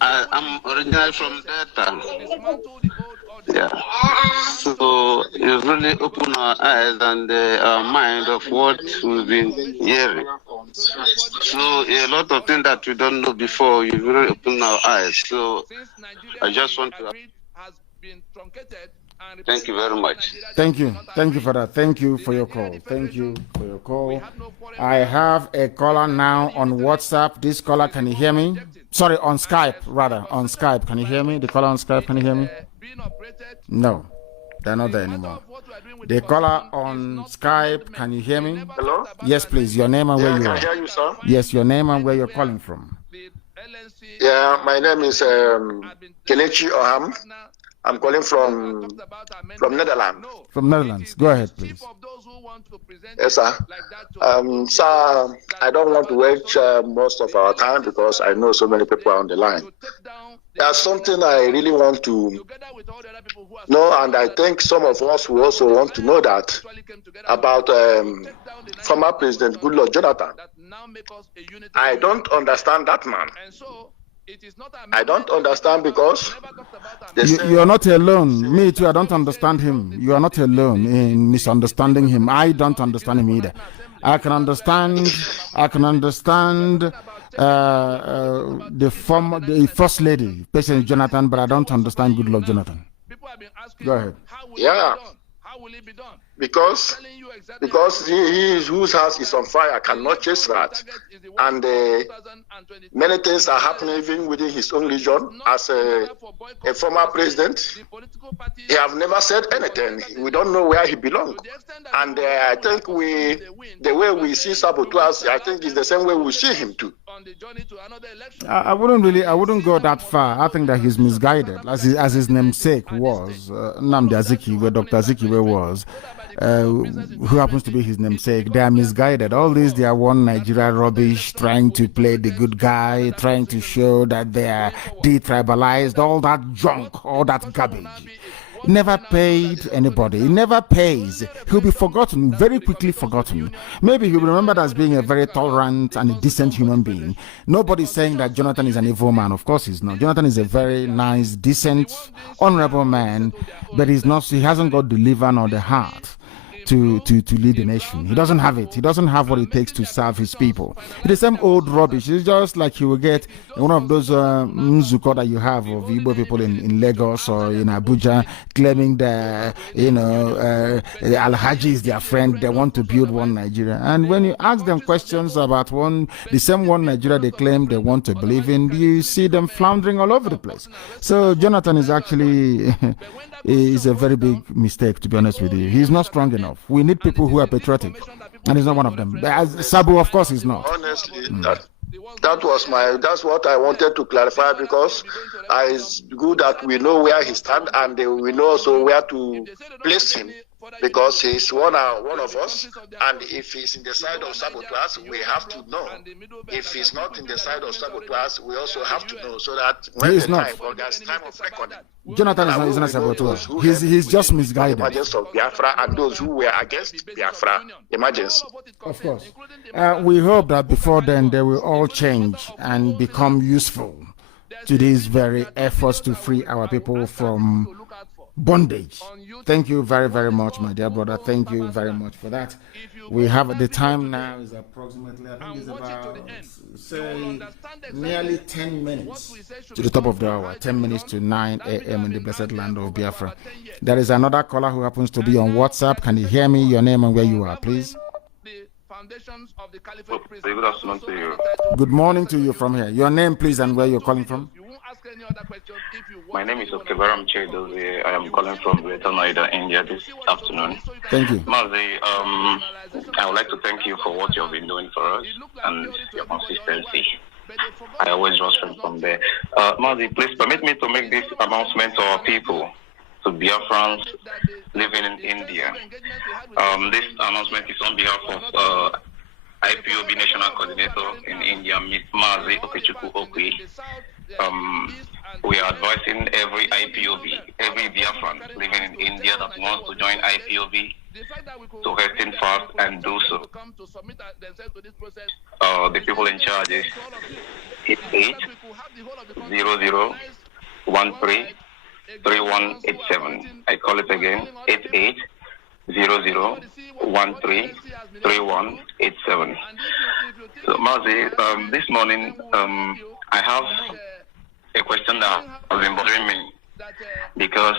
I'm originally from Delta. Yeah. So it really opened our eyes and our mind of what we've been hearing. So a lot of things that we don't know before, you really open our eyes. So I just want to thank you very much. Thank you. Thank you for that. Thank you for your call. Thank you for your call. I have a caller now on WhatsApp. This caller, can you hear me? Sorry, on Skype, rather. On Skype. Can you hear me? The caller on Skype, can you hear me? No, they're not there anymore. The caller on Skype, can you hear me? Hello? Yes, please. Your name and where you are. I can hear you, sir. Yes, your name and where you're calling from. Yeah, my name is Kelechi Oham. I'm calling from Netherlands. From Netherlands. Go ahead, please. Yes, sir. Sir, I don't want to waste most of our time because I know so many people are on the line. There's something I really want to know, and I think some of us will also want to know that about former President Goodluck Jonathan. I don't understand that man. I don't understand because you are not alone. Me too, I don't understand him. You are not alone in misunderstanding him. I don't understand him either. I can understand the first lady, President Jonathan, but I don't understand Goodluck Jonathan. Go ahead. Yeah. Because he whose house is on fire cannot chase that, and many things are happening even within his own region. As a former president, he have never said anything. We don't know where he belongs, and I think the way we see saboteurs, I think is the same way we see him too. I wouldn't go that far. I think that he's misguided, as his namesake was, Nnamdi Azikiwe, Dr. Azikiwe was. Who happens to be his namesake. They are misguided. All this, they are one Nigeria rubbish, trying to play the good guy, trying to show that they are detribalized, all that junk, all that garbage. Never paid anybody. He never pays. He'll be forgotten, very quickly forgotten. Maybe he'll be remembered as being a very tolerant and a decent human being. Nobody's saying that Jonathan is an evil man. Of course he's not. Jonathan is a very nice, decent, honorable man, but he hasn't got the liver nor the heart to lead the nation. He doesn't have it. He doesn't have what it takes to serve his people. It's the same old rubbish. It's just like he will get one of those Nzuko that you have of Igbo people in Lagos or in Abuja claiming that, Al-Haji is their friend. They want to build one Nigeria. And when you ask them questions about the same one Nigeria they claim they want to believe in, you see them floundering all over the place. So Jonathan is actually is a very big mistake, to be honest with you. He's not strong enough. We need people who are patriotic, and he's not one of them. Sabu, of course, he's not. Honestly, that's what I wanted to clarify, because it's good that we know where he stands and we know also where to place him, because he's one of us, and if he's in the side of saboteurs, we have to know. If he's not in the side of saboteurs, we also have to know, so that when there's time of reckoning. Jonathan is not a saboteur. He's just misguided. Emergence of Biafra and those who were against Biafra emergency. Of course. We hope that before then they will all change and become useful to these very efforts to free our people from bondage. Thank you very, very much, my dear brother. Thank you very much for that. We have the time now is approximately, I think it's about, say, nearly 10 minutes to the top of the hour, 10 minutes to 9 a.m. in the blessed land of Biafra. There is another caller who happens to be on WhatsApp. Can you hear me? Your name and where you are, please. Good afternoon to you. Good morning to you from here. Your name, please, and where you're calling from. My name is Okebaram Chedozi. I am calling from Greater Noida, India this afternoon. Thank you. Mazi, I would like to thank you for what you have been doing for us and your consistency. I always draw strength from there. Mazi, please permit me to make this announcement to our people, to Biafrans living in India. This announcement is on behalf of IPOB National Coordinator in India, Ms. Mazi Ojukwu Okwi. We are advising every IPOB, every Biafran living in India that wants to join IPOB to hasten fast and do so. The people in charge is 880013 3187. I call it again, 8800133187. So, Mazi, this morning, I have a question that has been bothering me because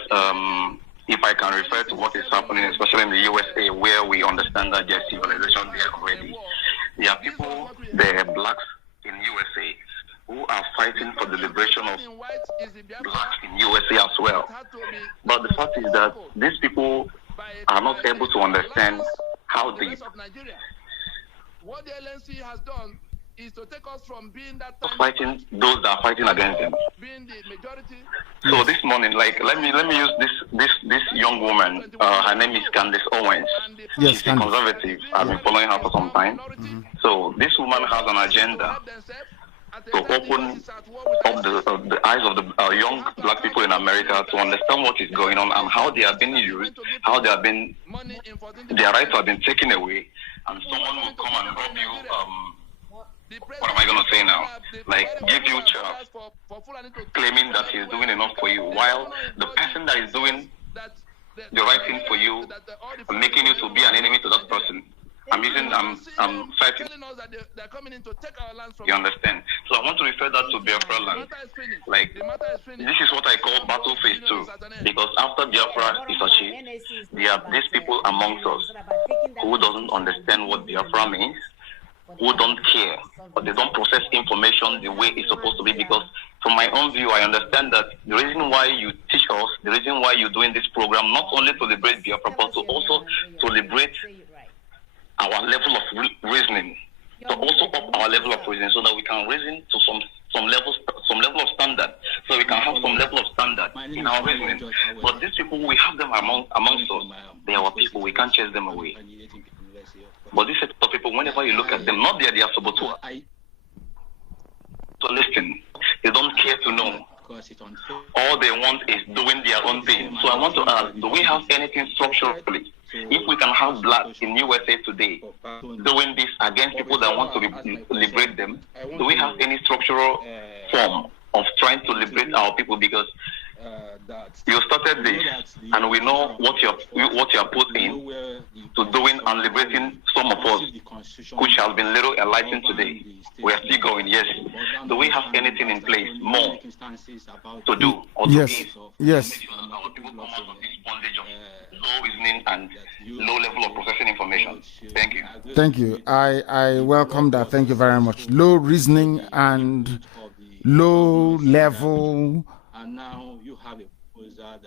if I can refer to what is happening, especially in the USA, where we understand that there's civilization there already, there are people, there are blacks in USA who are fighting for the liberation of blacks in USA as well. But the fact is that these people are not able to understand how the what the LNC has done is to take us from being that fighting those that are fighting against them. Being the majority. So this morning, like let me use this young woman. Her name is Candace Owens. Yes, she's a conservative. I've been following her for some time. So this woman has an agenda to open up the eyes of the young black people in America to understand what is going on and how they are being used, how they have been, their rights have been taken away, and someone will come and rob you. What am I going to say now? Like, give you chance, claiming that he's doing enough for you, while the person that is doing the right thing for you, making you to be an enemy to that person. I'm fighting. You understand? So I want to refer that to Biafra land. Like, this is what I call battle phase 2. Because after Biafra is achieved, there are these people amongst us who doesn't understand what Biafra means, who don't care, or they don't process information the way it's supposed to be. Because from my own view, I understand that the reason why you teach us, the reason why you're doing this program, not only to liberate Biafra, but to also to liberate our level of reasoning, to also up our level of reasoning, so that we can reason to some level of standard, so we can have some level of standard in our reasoning. But these people, we have them amongst us. They are our people. We can't chase them away. But these set of people, whenever you look at them, not they are saboteur. So listen, they don't care to know. All they want is doing their own thing. So I want to ask, do we have anything structurally? If we can have blacks in USA today doing this against people that want to liberate them, do we have any structural form of trying to liberate our people? Because you started this, and we know what you are put in to doing and liberating some of us, which has been little enlightened today. We are still going. Yes. Do we have anything in place more to do? Or yes. To yes. our people come out of this bondage of low reasoning and low level of processing information. Thank you. Thank you. I welcome that. Thank you very much. Low reasoning and low level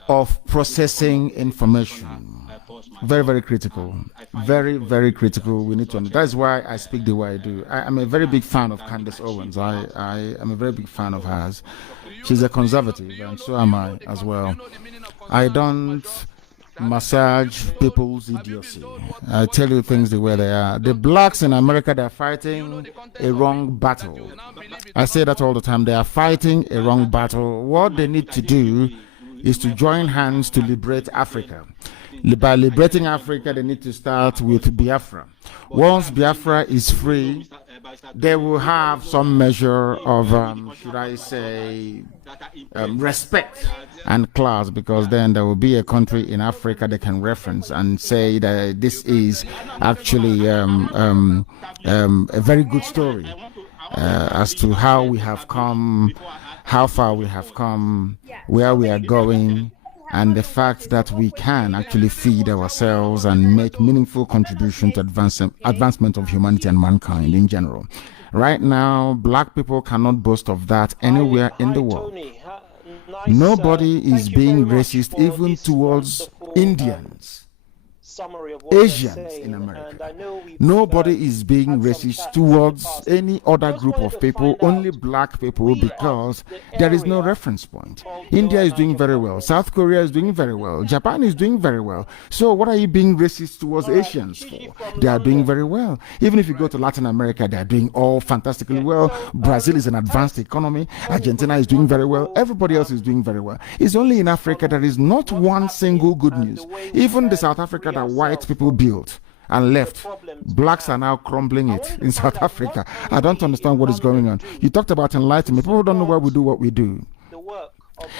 of processing information. Very, very critical. Very, very critical. We need to understand. That's why I speak the way I do. I'm a very big fan of Candace Owens. I am a very big fan of hers. She's a conservative, and so am I as well. I don't massage people's idiocy. I tell you things the way they are. The blacks in America, they're fighting a wrong battle. I say that all the time. They are fighting a wrong battle. What they need to do is to join hands to liberate Africa. By liberating Africa, they need to start with Biafra. Once Biafra is free, they will have some measure of, should I say, respect and class, because then there will be a country in Africa they can reference and say that this is actually a very good story as to how we have come, how far we have come, where we are going, and the fact that we can actually feed ourselves and make meaningful contribution to advancement of humanity and mankind in general. Right now, black people cannot boast of that anywhere in the world. Nobody is being racist even towards Indians, Asians in America. Nobody is being racist towards any other group of people, only black people, because there is no reference point. India is doing very well. South Korea is doing very well. Japan is doing very well. So what are you being racist towards Asians for? They are doing very well. Even if you go to Latin America, they are doing all fantastically well. Brazil is an advanced economy. Argentina is doing very well. Everybody else is doing very well. It's only in Africa there is not one single good news. Even the South Africa that white people built and left, blacks are now crumbling it in South Africa. I don't understand what is going on. You talked about enlightenment. People don't know why we do what we do.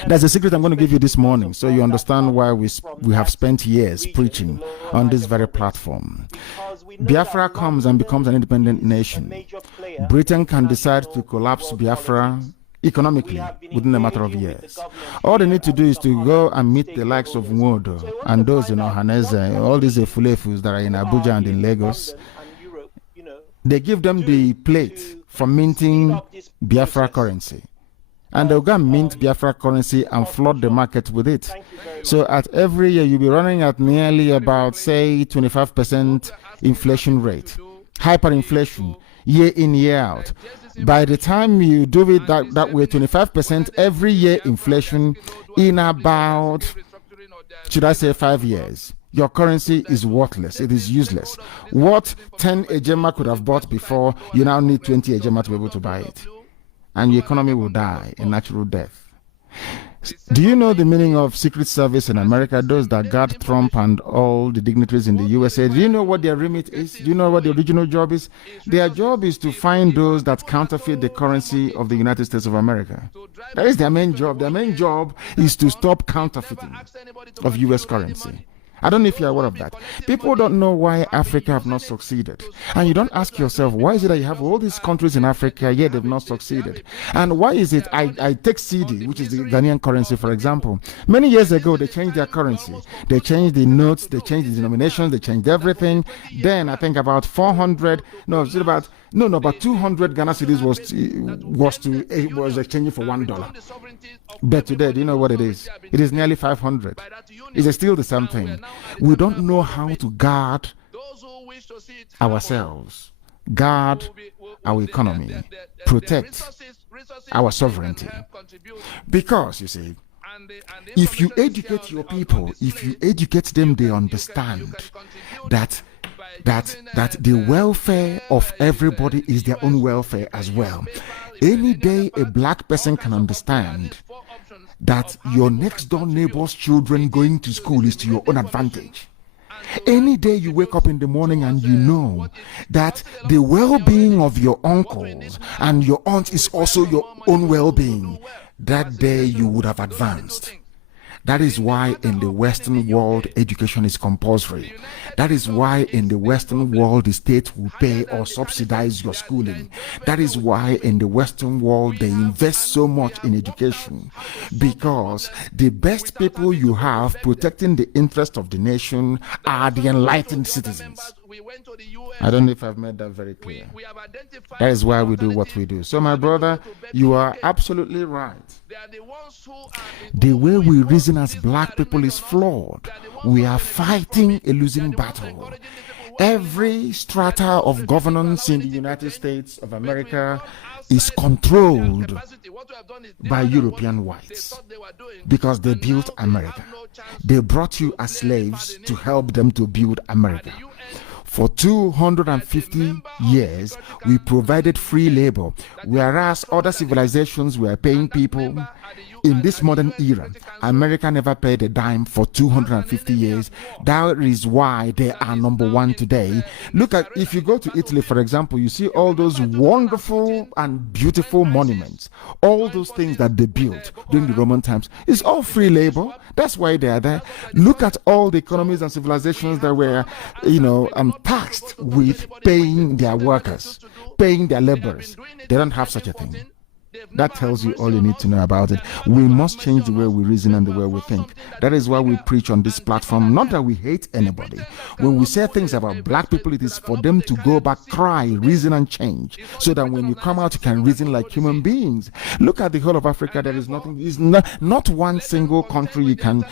That's a secret I'm going to give you this morning, so you understand why we have spent years preaching on this very platform. Biafra comes and becomes an independent nation. Britain can decide to collapse Biafra economically within a matter of years. All they need to do is to go and meet the likes of Nwodo and those in Ohanaeze, all these Efulefus that are in Abuja and in Lagos. They give them the plate for minting Biafra currency. And they'll go and mint Biafra currency and flood the market with it. So at every year, you'll be running at nearly about, say, 25% inflation rate. Hyperinflation, year in, year out. By the time you do it that way, 25% every year inflation in about, should I say, 5 years. Your currency is worthless. It is useless. What 10 Ejema could have bought before, you now need 20 Ejema to be able to buy it. And your economy will die a natural death. Do you know the meaning of Secret Service in America? Those that guard Trump and all the dignitaries in the USA. Do you know what their remit is? Do you know what the original job is? Their job is to find those that counterfeit the currency of the United States of America. That is their main job. Their main job is to stop counterfeiting of US currency. I don't know if you're aware of that. People don't know why Africa have not succeeded. And you don't ask yourself, why is it that you have all these countries in Africa, yet they've not succeeded? And why is it, I take CD, which is the Ghanaian currency, for example. Many years ago, they changed their currency. They changed the notes, they changed the denominations, they changed everything. Then I think about 200 Ghana cedis was exchanging for $1. But today, do you know what it is? It is nearly 500. It's still the same thing. We don't know how to guard ourselves, guard our economy, protect our sovereignty. Because, you see, if you educate your people, if you educate them, they understand that the welfare of everybody is their own welfare as well. Any day a black person can understand that your next door neighbor's children going to school is to your own advantage. Any day you wake up in the morning and you know that the well-being of your uncles and your aunt is also your own well-being, that day you would have advanced. That is why in the Western world, education is compulsory. That is why in the Western world, the state will pay or subsidize your schooling. That is why in the Western world, they invest so much in education. Because the best people you have protecting the interest of the nation are the enlightened citizens. I don't know if I've made that very clear. That is why we do what we do. So my brother, you are absolutely right. The way we reason as black people is flawed. We are fighting a losing battle. Every strata of governance in the United States of America is controlled by European whites because they built America. They brought you as slaves to help them to build America. For 250 years, we provided free labor, whereas other civilizations were paying people. In this modern era, America never paid a dime for 250 years. That is why they are number one today. Look at, if you go to Italy, for example, you see all those wonderful and beautiful monuments. All those things that they built during the Roman times. It's all free labor. That's why they are there. Look at all the economies and civilizations that were, taxed with paying their workers, paying their laborers. They don't have such a thing. That tells you all you need to know about it. We must change the way we reason and the way we think. That is why we preach on this platform. Not that we hate anybody. When we say things about black people, it is for them to go back, cry, reason, and change. So that when you come out, you can reason like human beings. Look at the whole of Africa. There is nothing. Is not one single country you can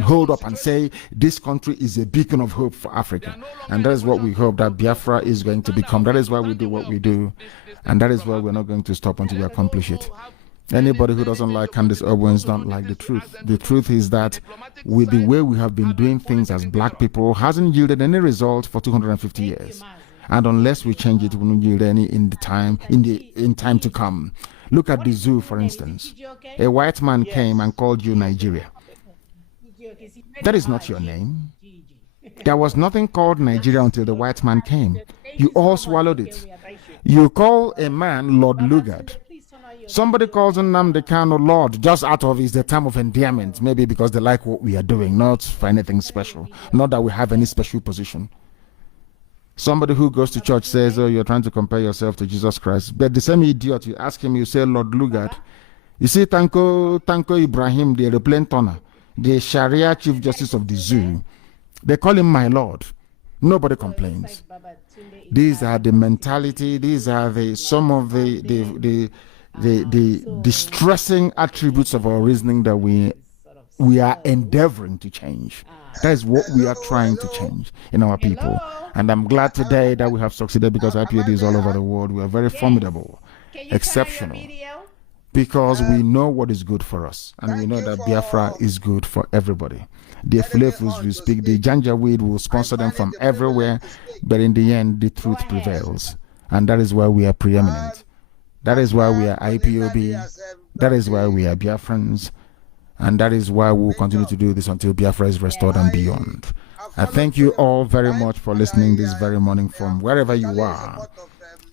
hold up and say this country is a beacon of hope for Africa. And that is what we hope that Biafra is going to become. That is why we do what we do. And that is why we're not going to stop until we accomplish it. Anybody who doesn't like Candace Owens don't like the truth. The truth is that with the way we have been doing things as black people hasn't yielded any result for 250 years. And unless we change it, we won't yield any in time to come. Look at the zoo, for instance. A white man came and called you Nigeria. That is not your name. There was nothing called Nigeria until the white man came. You all swallowed it. You call a man Lord Lugard. Somebody calls Nnamdi Kanu Lord just out of the time of endearment, maybe because they like what we are doing, not for anything special, not that we have any special position. Somebody who goes to church says, oh, you're trying to compare yourself to Jesus Christ. But the same idiot, you ask him, you say, Lord Lugard. You see, Tanko Ibrahim, the airplane turner, the Sharia Chief Justice of the Zoo, they call him my Lord. Nobody complains. These are the mentality, these are some of the distressing attributes of our reasoning that we are endeavoring to change. That is what we are trying to change in our people. And I'm glad today that we have succeeded because IPOB is all over the world. We are very formidable, exceptional, because we know what is good for us. And we know that Biafra is good for everybody. The Fulefus will speak, the Janjaweed will sponsor them from everywhere, but in the end, the truth prevails. And that is why we are preeminent. That is why we are IPOB. That is why we are Biafrans. And that is why we will continue to do this until Biafra is restored and beyond. I thank you all very much for listening this very morning from wherever you are.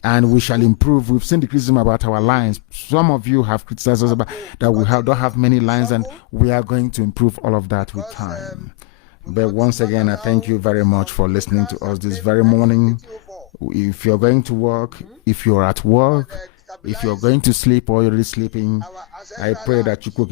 And we shall improve. We've seen the criticism about our lines. Some of you have criticized us about that we don't have many lines, and we are going to improve all of that with time. But once again, I thank you very much for listening to us this very morning. If you're going to work, if you're at work, if you're going to sleep or you're already sleeping, I pray that you cook